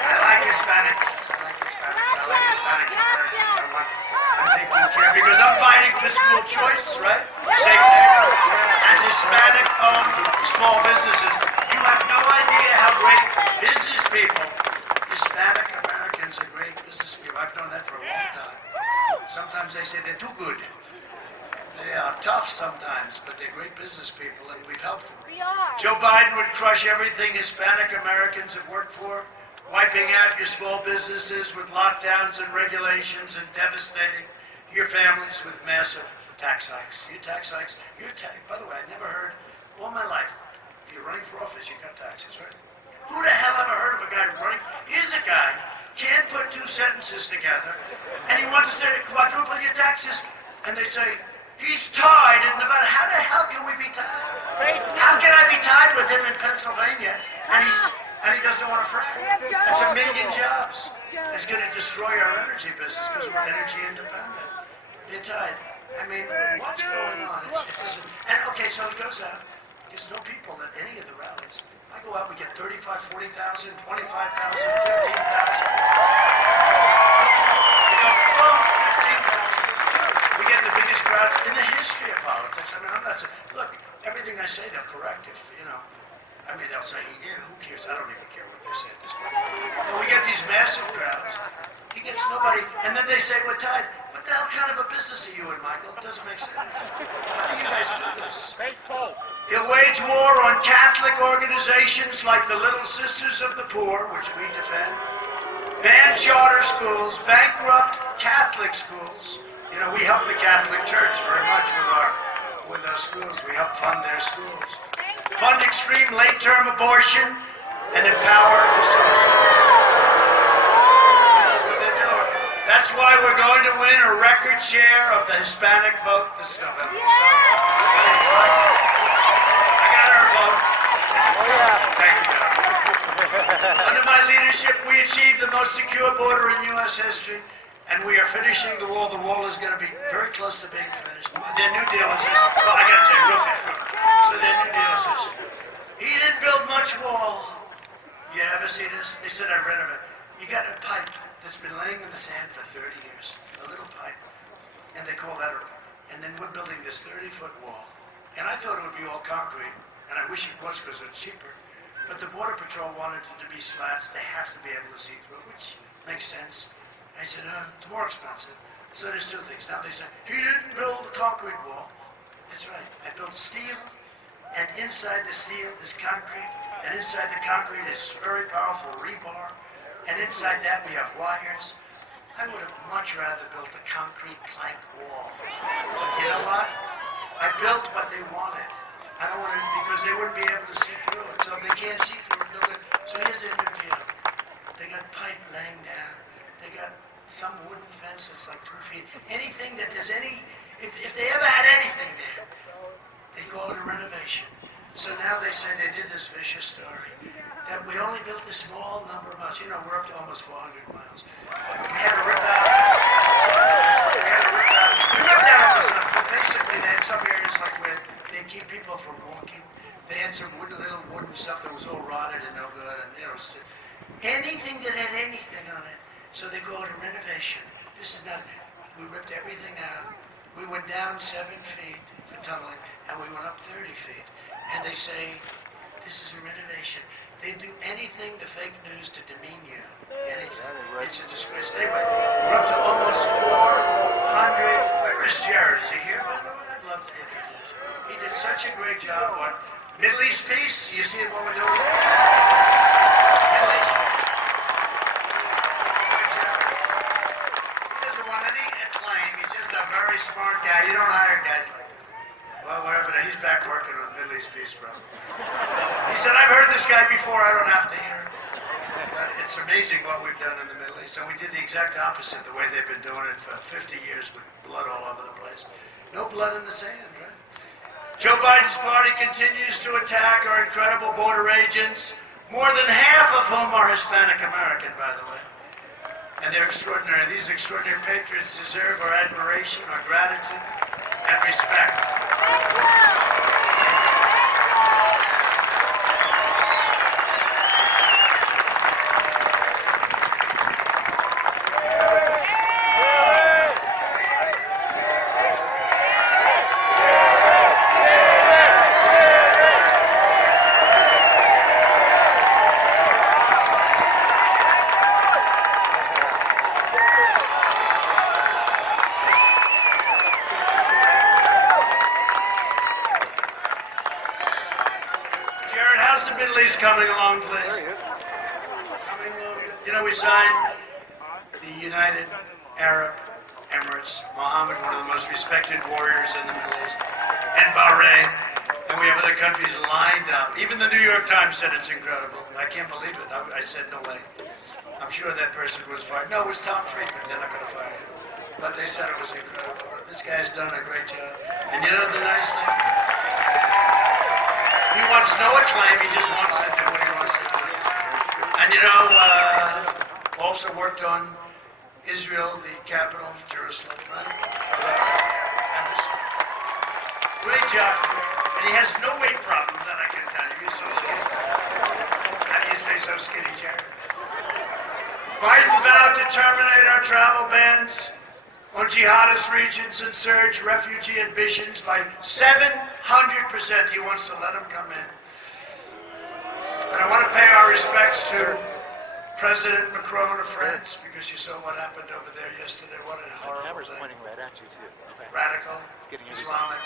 I like Hispanics. I like Hispanics. I'm taking care because I'm fighting for school choice, right? Safe neighborhoods and Hispanic-owned small businesses. You have no idea how great business people, Hispanic Americans are great business people. I've known that for a long time. Sometimes they say they're too good. They are tough sometimes, but they're great business people, and we've helped them. We are. Joe Biden would crush everything Hispanic Americans have worked for, wiping out your small businesses with lockdowns and regulations and devastating your families with massive tax hikes. Your tax hikes, by the way, I never heard all my life, if you're running for office, you got taxes, right? Who the hell ever heard of a guy running? Here's a guy, can't put two sentences together, and he wants to quadruple your taxes, and they say, he's tied in Nevada. How the hell can we be tied? How can I be tied with him in Pennsylvania, and he doesn't want to frack? That's 1 million jobs. It's going to destroy our energy business because we're energy independent. They're tied. I mean, what's going on? It doesn't, and okay, so he goes out. There's no people at any of the rallies. I go out, we get 35, 40,000, 25,000, 15,000. We go, boom, 15,000. We get the biggest crowds in the history of politics. I mean, I'm not saying, look, everything I say, they'll correct if, I mean, they'll say, yeah, who cares? I don't even care what they say at this point. But we get these massive crowds. He gets nobody, and then they say we're tied. What the hell kind of a business are you in, Michael? It doesn't make sense. How do you guys do this? He'll wage war on Catholic organizations like the Little Sisters of the Poor, which we defend, ban charter schools, bankrupt Catholic schools. We help the Catholic Church very much with our schools. We help fund their schools. Fund extreme late-term abortion and empower the citizens. That's what they're doing. That's why we're going to win a record share of the Hispanic vote this November. So, I got our vote. Thank you, Doc. Under my leadership, we achieved the most secure border in U.S. history, and we are finishing the wall. The wall is going to be very close to being finished. Their new deal is this. Well, I got to tell you, real fast. So their new deal is this. He didn't build much wall. You ever see this? They said I read of it. You got a pipe that's been laying in the sand for 30 years. A little pipe. And they call that and then we're building this 30-foot wall. And I thought it would be all concrete, and I wish it was because it's cheaper. But the Border Patrol wanted it to be slats. They have to be able to see through, which makes sense. I said, it's more expensive. So there's two things. Now they say, he didn't build a concrete wall. That's right. I built steel, and inside the steel is concrete, and inside the concrete is very powerful rebar, and inside that we have wires. I would have much rather built a concrete plank wall. But you know what? I built what they wanted. I don't want it because they wouldn't be able to see through it. So if they can't see through it, build it. So here's their new deal. They got pipe laying down. They got some wooden fence that's like 2 feet. Anything that there's any, if they ever had anything there, they call it a renovation. So now they say they did this vision. finish your story. That we only built a small number of miles. You know, we're up to almost 400 miles. But we had to rip out. We ripped out almost enough. But basically, they had some areas like where they keep people from walking. They had some little wooden stuff that was all rotted and no good, and you know, anything that had anything on it. So they call it a renovation. This is not. We ripped everything out. We went down 7 feet for tunneling, and we went up 30 feet. And they say, this is a renovation. They do anything to fake news to demean you. Anything. It's a disgrace. Anyway, we're up to almost 400. Where is Jared? Is he here, by the way? I'd love to introduce him. He did such a great job on Middle East peace. You see what we're doing? Middle East peace. Good job. He doesn't want any acclaim. He's just a very smart guy. You don't hire guys like that. Well, whatever. He's back working with Middle East peace, bro. He said, I've heard this guy before. I don't have to hear him. But it's amazing what we've done in the Middle East. And we did the exact opposite, the way they've been doing it for 50 years with blood all over the place. No blood in the sand, right? Joe Biden's party continues to attack our incredible border agents, more than half of whom are Hispanic American, by the way. And they're extraordinary. These extraordinary patriots deserve our admiration, our gratitude, and respect. Coming along, please. You know, we signed the United Arab Emirates, Mohammed, one of the most respected warriors in the Middle East, and Bahrain, and we have other countries lined up. Even the New York Times said it's incredible. I can't believe it. I said, no way. I'm sure that person was fired. No, it was Tom Friedman. They're not going to fire him. But they said it was incredible. This guy's done a great job. And you know the nice thing? He wants no acclaim, he just wants to do what he wants to do. And you know, also worked on Israel, the capital, Jerusalem, right? Great job. And he has no weight problem, that I can tell you. He's so skinny. How do you stay so skinny, Jared? Biden vowed to terminate our travel bans on jihadist regions and surge refugee admissions by 700%. He wants to let them come in. And I want to pay our respects to President Macron of France, because you saw what happened over there yesterday. What a horrible thing. Pointing right at you too. Okay. Radical, getting Islamic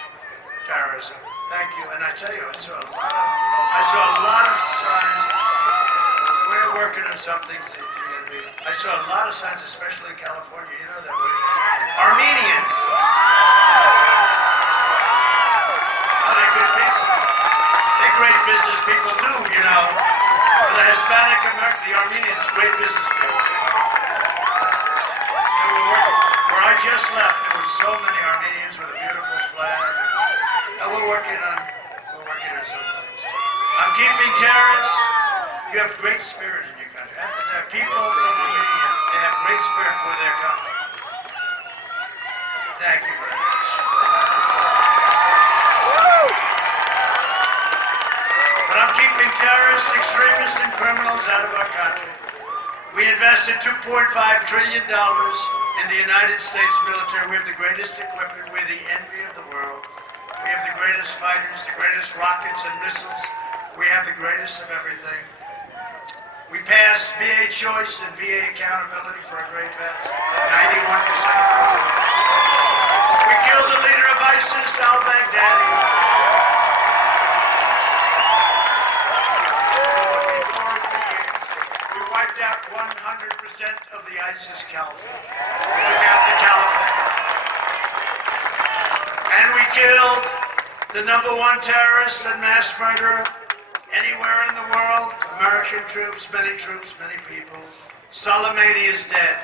terrorism. Thank you. And I tell you, I saw a lot of signs. We're working on something that you're going to be. I saw a lot of signs, especially in California. You know that we're Armenians. Oh, they're good people. They're great business people too, you know. For the Hispanic American, the Armenians, great business people. They were working. Where I just left, there were so many Armenians with a beautiful flag. And we're working on some things. I'm keeping terrorists. You have great spirit in your country. I have to tell you, people from Armenia, they have great spirit for their country. Thank you very much. But I'm keeping terrorists, extremists, and criminals out of our country. We invested $2.5 trillion in the United States military. We have the greatest equipment. We're the envy of the world. We have the greatest fighters, the greatest rockets and missiles. We have the greatest of everything. We passed VA choice and VA accountability for our great vets. 91% approval. We killed the leader of ISIS, al-Baghdadi. Looking forward for years. We wiped out 100% of the ISIS caliphate. We took out the caliphate. And we killed the #1 terrorist and mass murderer anywhere in the world. American troops, many people. Soleimani is dead.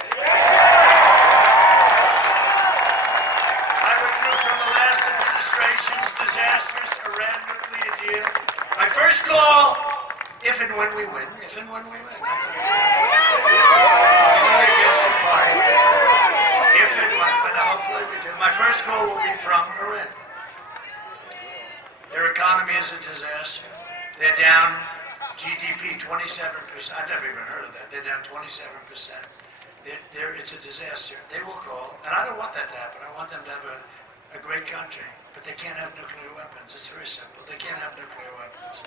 I withdrew from the last administration's disastrous Iran nuclear deal. My first call If and when we win. If and when we win. Not to be against the party. If and when, but hopefully we do. My first goal will be from Iran. Their economy is a disaster. They're down GDP 27%. I've never even heard of that. They're down 27%. It's a disaster. They will call, and I don't want that to happen. I want them to have a great country, but they can't have nuclear weapons. It's very simple. They can't have nuclear weapons.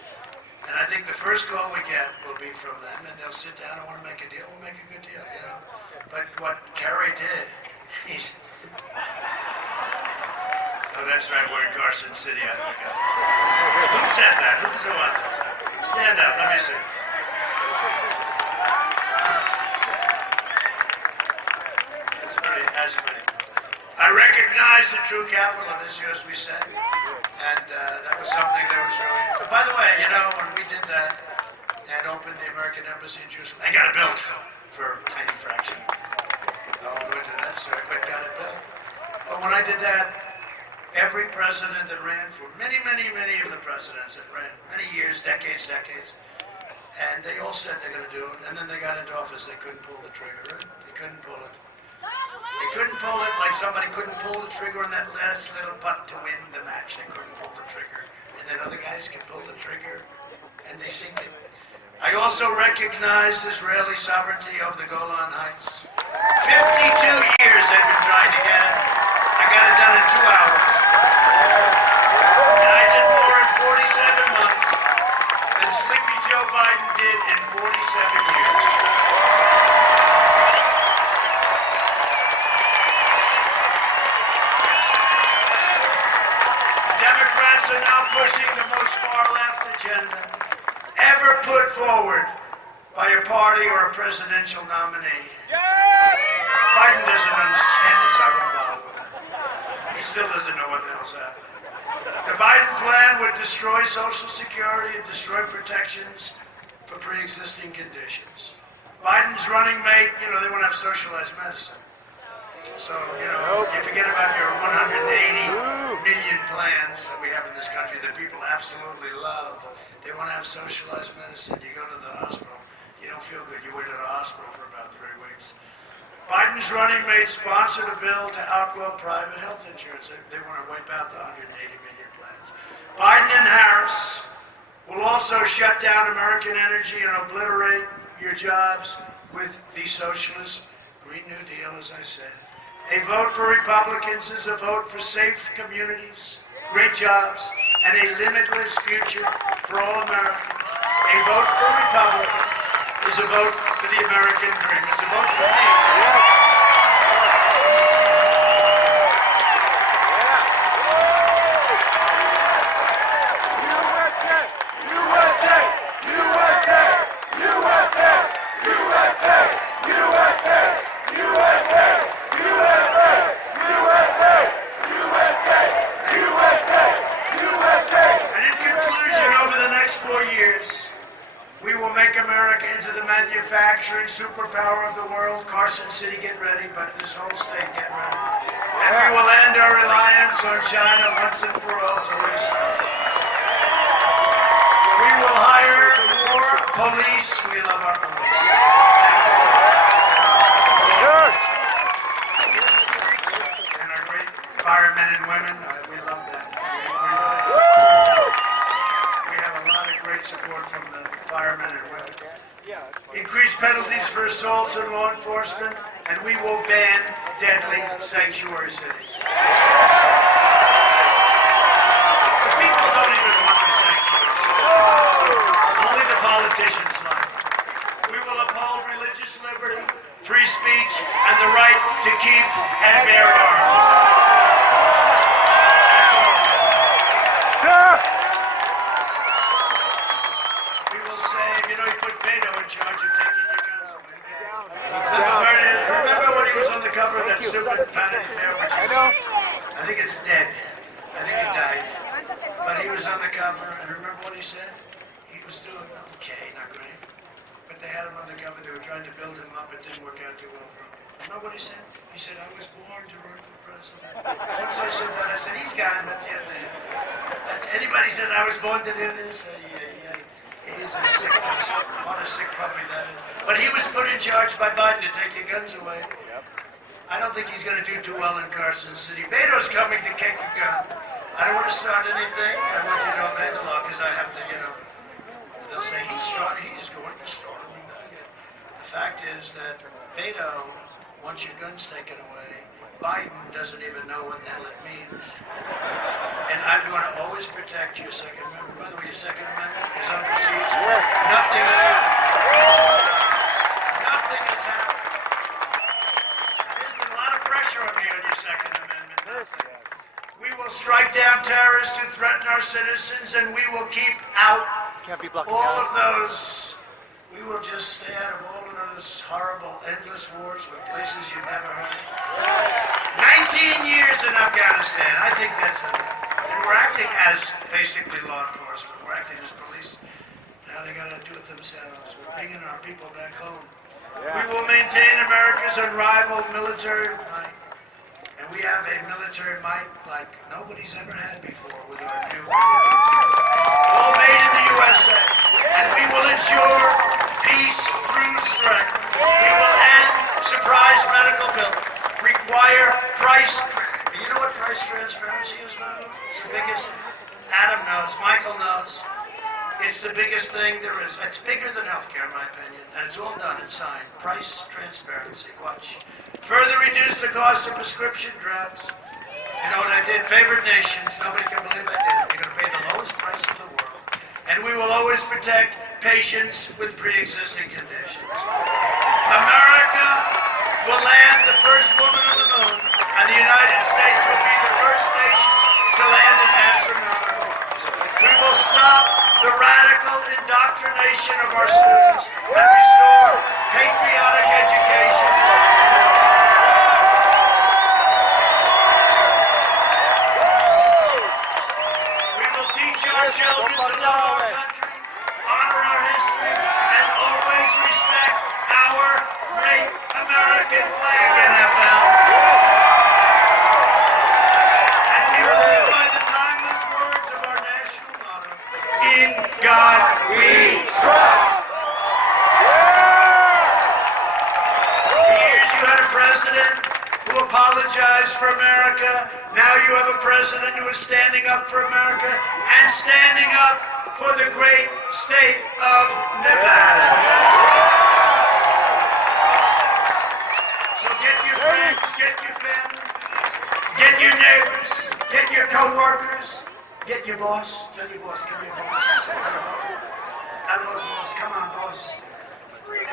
And I think the first call we get will be from them, and they'll sit down and want to make a deal. We'll make a good deal, you know. But what Kerry did, he's... Oh, that's right, we're in Carson City, I forgot. Who said that? Who's the one that said that? Stand up, let me see. That's very agitating. I recognize the true capital of Israel, as we say. And that was something that was really... But by the way, you know, when we did that and opened the American Embassy in Jerusalem, they got it built for a tiny fraction. I won't go into that story, but got it built. But when I did that, every president that ran for many of the presidents that ran many years, decades, and they all said they're going to do it, and then they got into office, they couldn't pull the trigger. They couldn't pull it. They couldn't pull it like somebody couldn't pull the trigger on that last little putt to win the match. They couldn't pull the trigger. And then other guys can pull the trigger, and they sink it. I also recognize Israeli sovereignty over the Golan Heights. 52 years they've been trying to get it. I got it done in 2 hours. And I did more in 47 months than Sleepy Joe Biden did in 47 years. Democrats are now pushing the most far-left agenda ever put forward by a party or a presidential nominee. Biden doesn't understand it, so I won't bother with it. He still doesn't know what the hell's happening. The Biden plan would destroy Social Security and destroy protections for pre-existing conditions. Biden's running mate, you know, they want to have socialized medicine. So, you know, you forget about your 180 million plans that we have in this country that people absolutely love. They want to have socialized medicine. You go to the hospital, you don't feel good. You wait at a hospital for about 3 weeks. Biden's running mate sponsored a bill to outlaw private health insurance. They want to wipe out the 180 million plans. Biden and Harris will also shut down American energy and obliterate your jobs with the socialist Green New Deal, as I said. A vote for Republicans is a vote for safe communities, great jobs, and a limitless future for all Americans. A vote for Republicans is a vote for the American dream. It's a vote for me. Manufacturing superpower of the world. Carson City, get ready, but this whole state, get ready. And we will end our reliance on China once and for all. We will hire more police. We love our police. Sure. And our great firemen and women, we love them. We have a lot of great support from the firemen and women. Increase penalties for assaults on law enforcement, and we will ban deadly sanctuary cities. The people don't even want the sanctuary cities. Only the politicians like it. We will uphold religious liberty, free speech, and the right to keep and bear arms. Sir! We will save, you know, he put Beto in charge of taking your guns away. Remember when he was on the cover of that stupid Vanity Fair? I think it's dead. I think it died. But he was on the cover, and remember what he said? He was doing okay, not great. But they had him on the cover. They were trying to build him up. It didn't work out too well for him. Remember what he said? He said, I was born to run for president. Once I said that, I said, he's gone. That's it, man. That's, anybody said I was born to do this? He's a sick person. What a sick puppy that is. But he was put in charge by Biden to take your guns away. I don't think he's going to do too well in Carson City. Beto's coming to kick your gun. I don't want to start anything. I want you to obey the law because I have to, they'll say he is going to start a rebellion. The fact is that Beto wants your guns taken away. Biden doesn't even know what the hell it means. And I'm going to always protect your Second Amendment. By the way, your Second Amendment is under siege. Nothing has happened. Nothing has happened. There's been a lot of pressure on me on your Second Amendment. We will strike down terrorists who threaten our citizens, and we will keep out all of those. We will just stay out of all of those horrible, endless wars with places you've never heard. 19 years in Afghanistan. I think that's enough. And we're acting as basically law enforcement. We're acting as police. Now they got to do it themselves. We're bringing our people back home. We will maintain America's unrivaled military might. And we have a military might like nobody's ever had before with our new all made in the USA. And we will ensure peace through strength. We will end surprise medical bills. Require price. You know what price transparency is now? It's the biggest. Adam knows. Michael knows. It's the biggest thing there is. It's bigger than healthcare, in my opinion. And it's all done and signed. Price transparency. Watch. Further reduce the cost of prescription drugs. You know what I did? Favored nations. Nobody can believe I did it. You're going to pay the lowest price in the world. And we will always protect patients with pre-existing conditions. America will land the first woman on the moon, and the United States will be the first nation to land an astronaut on Mars. We will stop the radical indoctrination of our students and restore patriotic education. We will teach our children to love our country, honor our history, and always respect our great American flag, NFL. And we will live by the timeless words of our national motto, in God we trust. For years you had a president who apologized for America. Now you have a president who is standing up for America and standing up for the great state of Nevada. So get your friends, get your family, get your neighbors, get your co-workers, get your boss. Tell your boss, come here, boss. I love boss. Come on, boss.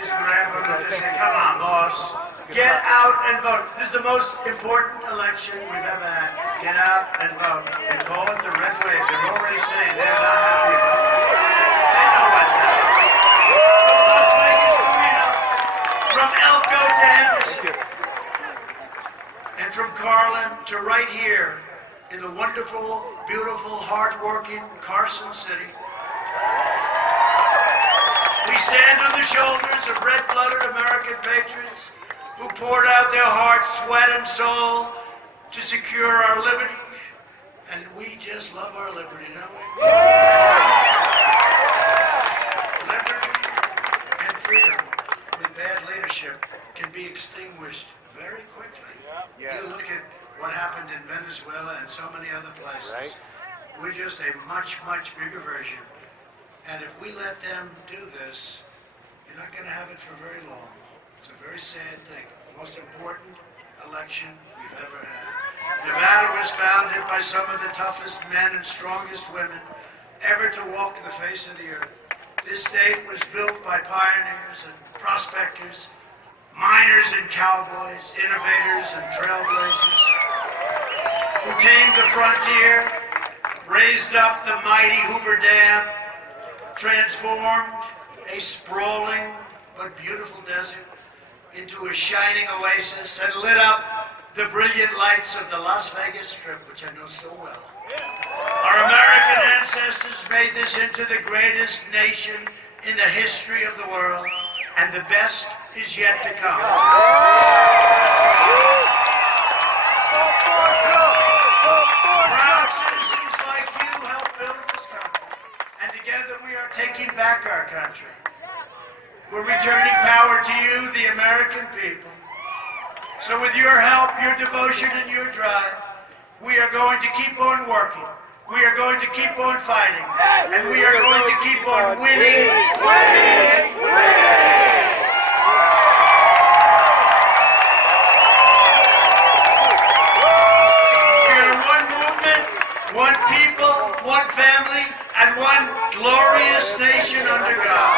Just grab him and just say, come on, boss. Get out and vote. This is the most important election we've ever had. Get out and vote. They call it the red wave. They're already saying they're not happy about what's happening. They know what's happening. From Las Vegas to Reno, from Elko to Henderson, and from Carlin to right here in the wonderful, beautiful, hard-working Carson City. We stand on the shoulders of red-blooded American patriots who poured out their heart, sweat, and soul to secure our liberty. And we just love our liberty, don't we? Liberty and freedom with bad leadership can be extinguished very quickly. You look at what happened in Venezuela and so many other places. We're just a much, much bigger version. And if we let them do this, you're not going to have it for very long. It's a very sad thing. The most important election we've ever had. Nevada was founded by some of the toughest men and strongest women ever to walk the face of the earth. This state was built by pioneers and prospectors, miners and cowboys, innovators and trailblazers, who tamed the frontier, raised up the mighty Hoover Dam, transformed a sprawling but beautiful desert into a shining oasis, and lit up the brilliant lights of the Las Vegas Strip, which I know so well. Our American ancestors made this into the greatest nation in the history of the world, and the best is yet to come. Proud citizens like you helped build this country, and together we are taking back back our country. We're returning power to you, the American people. So with your help, your devotion, and your drive, we are going to keep on working. We are going to keep on fighting. And we are going to keep on winning. We are one movement, one people, one family, and one glorious nation under God.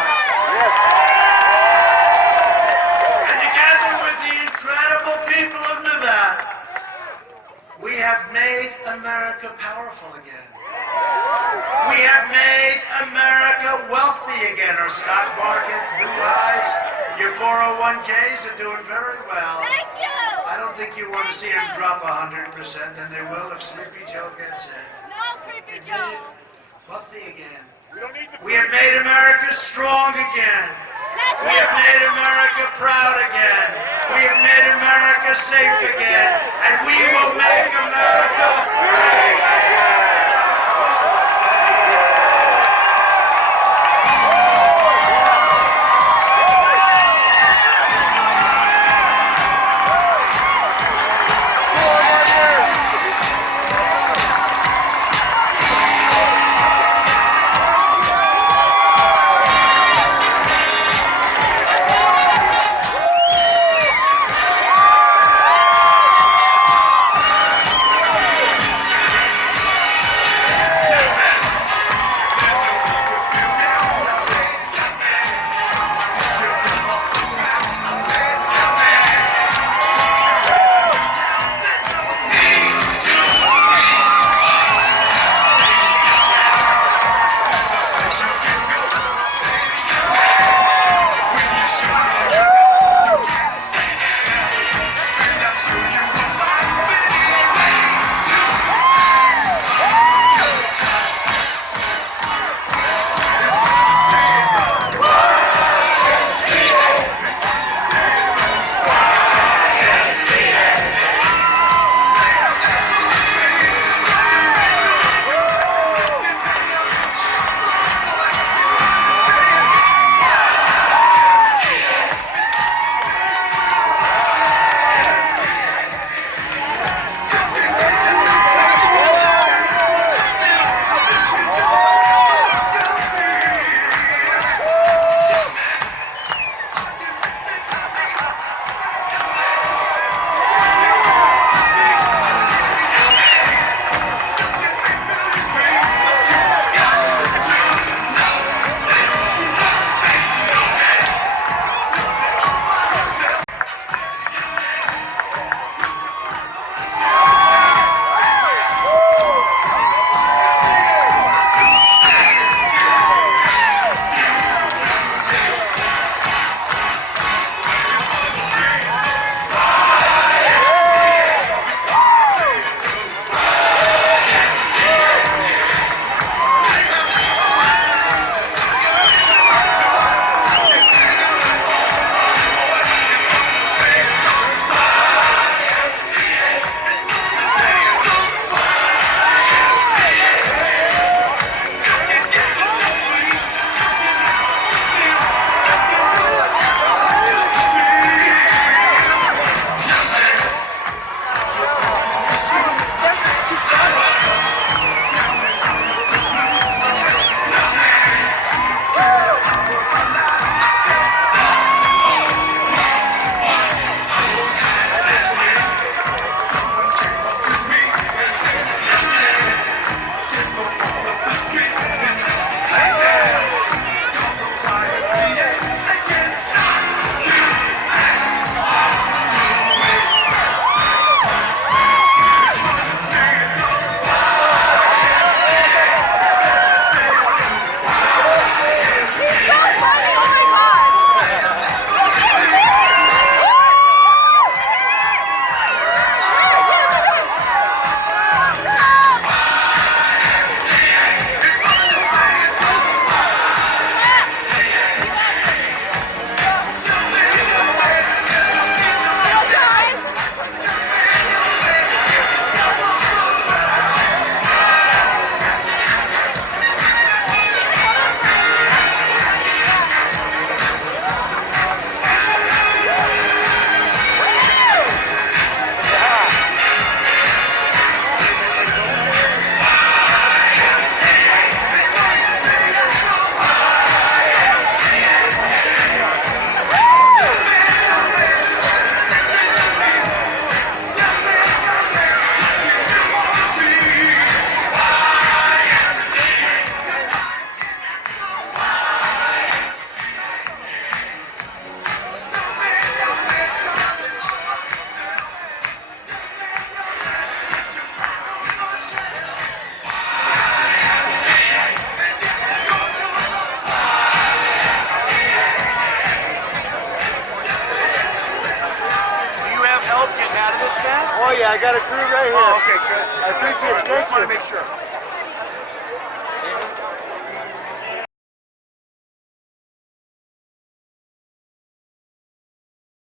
And together with the incredible people of Nevada, we have made America powerful again. We have made America wealthy again. Our stock market, blue eyes, your 401ks are doing very well. Thank you. I don't think you want to see them drop 100%, and they will if Sleepy Joe gets in. No, Creepy Made Joe. it wealthy again. We have made America strong again. We have made America proud again. We have made America safe again. And we will make America great again. this fast? Oh yeah, I got a crew right here. Oh, okay, good. I appreciate it. Just Thank want to you. make sure.